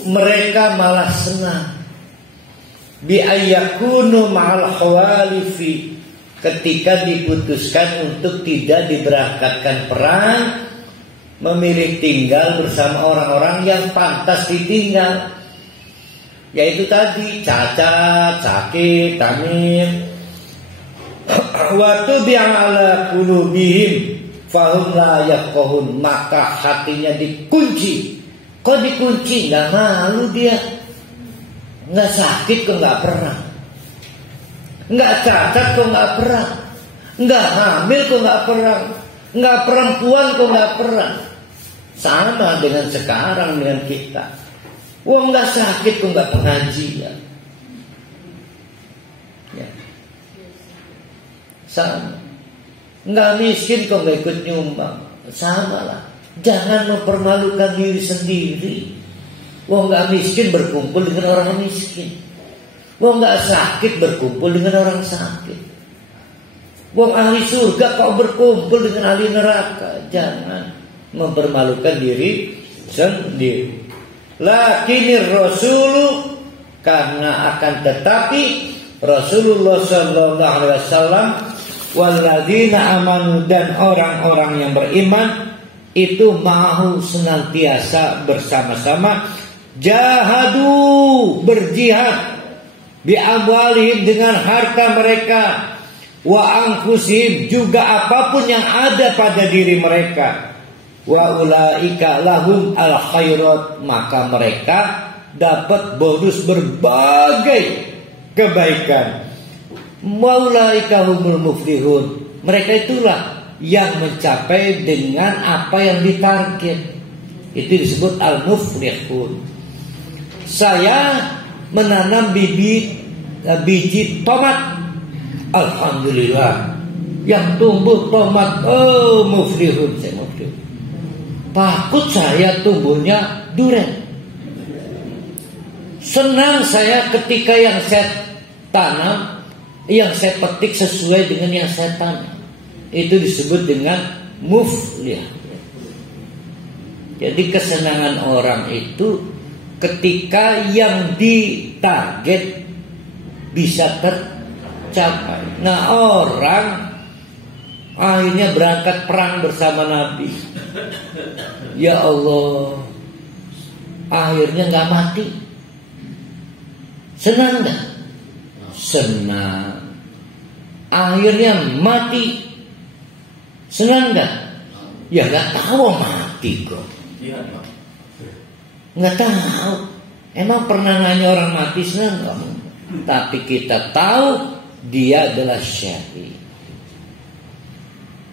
mereka malah senang bi ayyakunu ma'al khawalifi, ketika diputuskan untuk tidak diberangkatkan perang, memilih tinggal bersama orang-orang yang pantas ditinggal, yaitu tadi cacat, sakit, tamim. Wa tubi'ala qulubihim fahum la yafqahun, maka hatinya dikunci. Kok dikunci? Nggak malu dia. Nggak sakit kok nggak perang. Nggak cacat kok nggak perang. Nggak hamil kok nggak perang. Nggak perempuan kok nggak perang. Sama dengan sekarang dengan kita. Wah, nggak sakit kok nggak pengajian. Ya. Sama. Nggak miskin kok nggak ikut nyumbang. Sama lah. Jangan mempermalukan diri sendiri. Wah, nggak miskin berkumpul dengan orang miskin. Wah, nggak sakit berkumpul dengan orang sakit. Wah, ahli surga kok berkumpul dengan ahli neraka. Jangan mempermalukan diri sendiri. Lakinir rasulu, karena akan tetapi Rasulullah sallallahu alaihi wasallam walladzina amanu, dan orang-orang yang beriman itu mau senantiasa bersama-sama jahadu, berjihad, bi amwalihim, dengan harta mereka, wa anfusihim, juga apapun yang ada pada diri mereka, wa ulaika lahum al khairat, maka mereka dapat bonus berbagai kebaikan. Wa ulaika humul muflihun, mereka itulah yang mencapai dengan apa yang ditarget. Itu disebut al-muflihun. Saya menanam biji tomat, alhamdulillah, yang tumbuh tomat, oh muflihun, saya muflihun. Takut saya tumbuhnya durian. Senang saya ketika yang saya tanam, yang saya petik sesuai dengan yang saya tanam. Itu disebut dengan muflih. Jadi kesenangan orang itu ketika yang ditarget bisa tercapai. Nah, orang akhirnya berangkat perang bersama Nabi. Ya Allah, akhirnya nggak mati. Senang nggak? Senang. Akhirnya mati. Senang nggak? Ya nggak tahu mati kok. Nggak tahu. Emang pernah nanya orang mati senang nggak? Tapi kita tahu dia adalah syahid.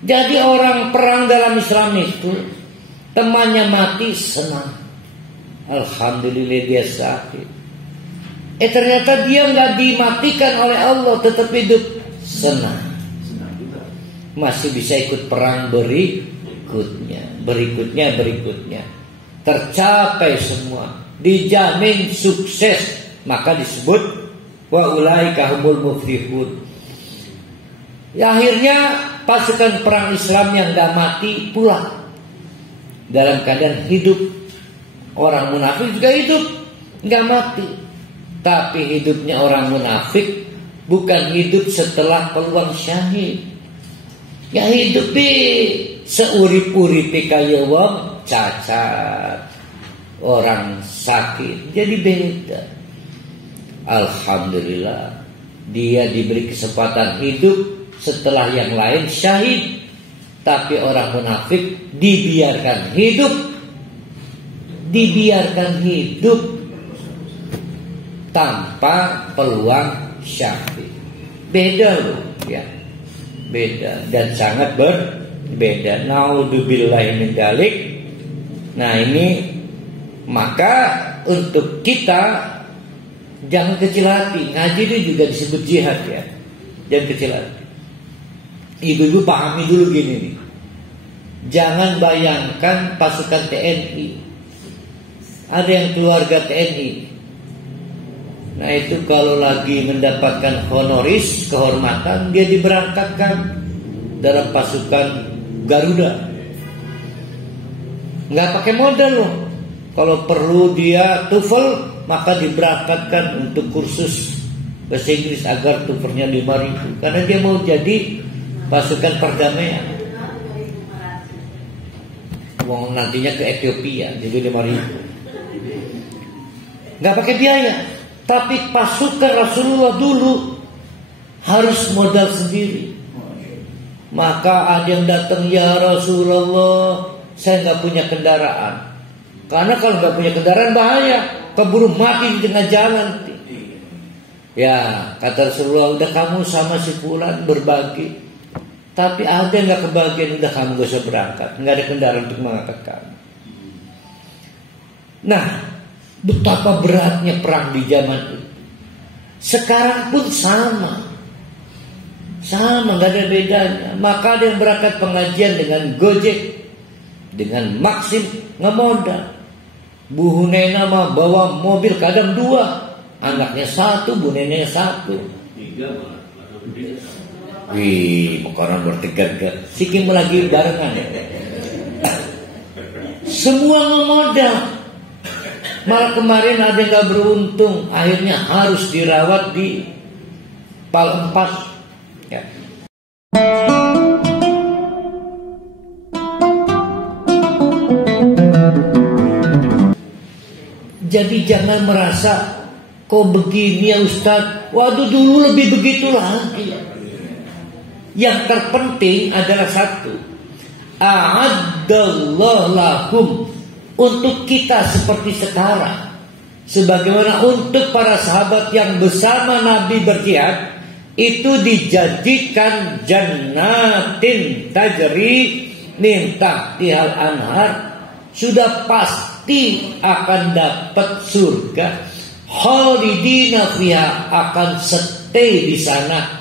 Jadi orang perang dalam Islam itu temannya mati senang. Alhamdulillah dia syahid. Ternyata dia nggak dimatikan oleh Allah, tetap hidup, senang. Masih bisa ikut perang berikutnya, tercapai semua, dijamin sukses, maka disebut wa ulaika humul muflihun. Ya, akhirnya pasukan perang Islam yang gak mati pulang dalam keadaan hidup. Orang munafik juga hidup, gak mati. Tapi hidupnya orang munafik bukan hidup setelah peluang syahid. Ya hidup di seurip-uripe kaya wong cacat, orang sakit, jadi beda. Alhamdulillah, dia diberi kesempatan hidup setelah yang lain syahid. Tapi orang munafik dibiarkan hidup tanpa peluang syahid. Beda loh, ya. Beda dan sangat berbeda. Naudzubillahi min dzalik. Nah, ini maka untuk kita Jangan kecil hati. Ngaji ini juga disebut jihad ya. Jangan kecil hati. Ibu-ibu pahami dulu gini nih. Jangan bayangkan pasukan TNI. Ada yang keluarga TNI. Nah itu kalau lagi mendapatkan honoris, kehormatan, dia diberangkatkan dalam pasukan Garuda. Nggak pakai modal loh. Kalau perlu dia TOEFL, maka diberangkatkan untuk kursus bahasa Inggris agar TOEFL-nya 5.000. Karena dia mau jadi pasukan perdamaian. Mau nantinya ke Ethiopia, jadi 5.000. Nggak pakai biaya. Tapi pasukan Rasulullah dulu harus modal sendiri. Maka ada yang datang, ya Rasulullah, saya nggak punya kendaraan. Karena kalau nggak punya kendaraan bahaya, keburu mati di tengah jalan. Ya, kata Rasulullah, udah kamu sama si Fulan berbagi. Tapi ada yang nggak kebagian, udah kamu gak usah berangkat, nggak ada kendaraan untuk mengangkat kamu. Nah, betapa beratnya perang di zaman itu. Sekarang pun sama, nggak ada bedanya. Maka ada yang berangkat pengajian dengan Gojek, dengan Maxim, nggak modal. Bu Hunena mah bawa mobil kadang 2, anaknya 1, Bu Neneknya 1. 3 Wih, orang bertiga. Sikim lagi barengan. Semua nggak modal. Malah kemarin ada yang gak beruntung, akhirnya harus dirawat di PAL 4 ya. Jadi jangan merasa kok begini ya Ustaz, waduh dulu lebih begitu lagi. Yang terpenting adalah satu, a'addallahu lahum, untuk kita seperti sekarang, sebagaimana untuk para sahabat yang bersama Nabi berjihad, itu dijanjikan jannatin tajri min tahtihal anhar, sudah pasti akan dapat surga, khalidina fiha, akan stay di sana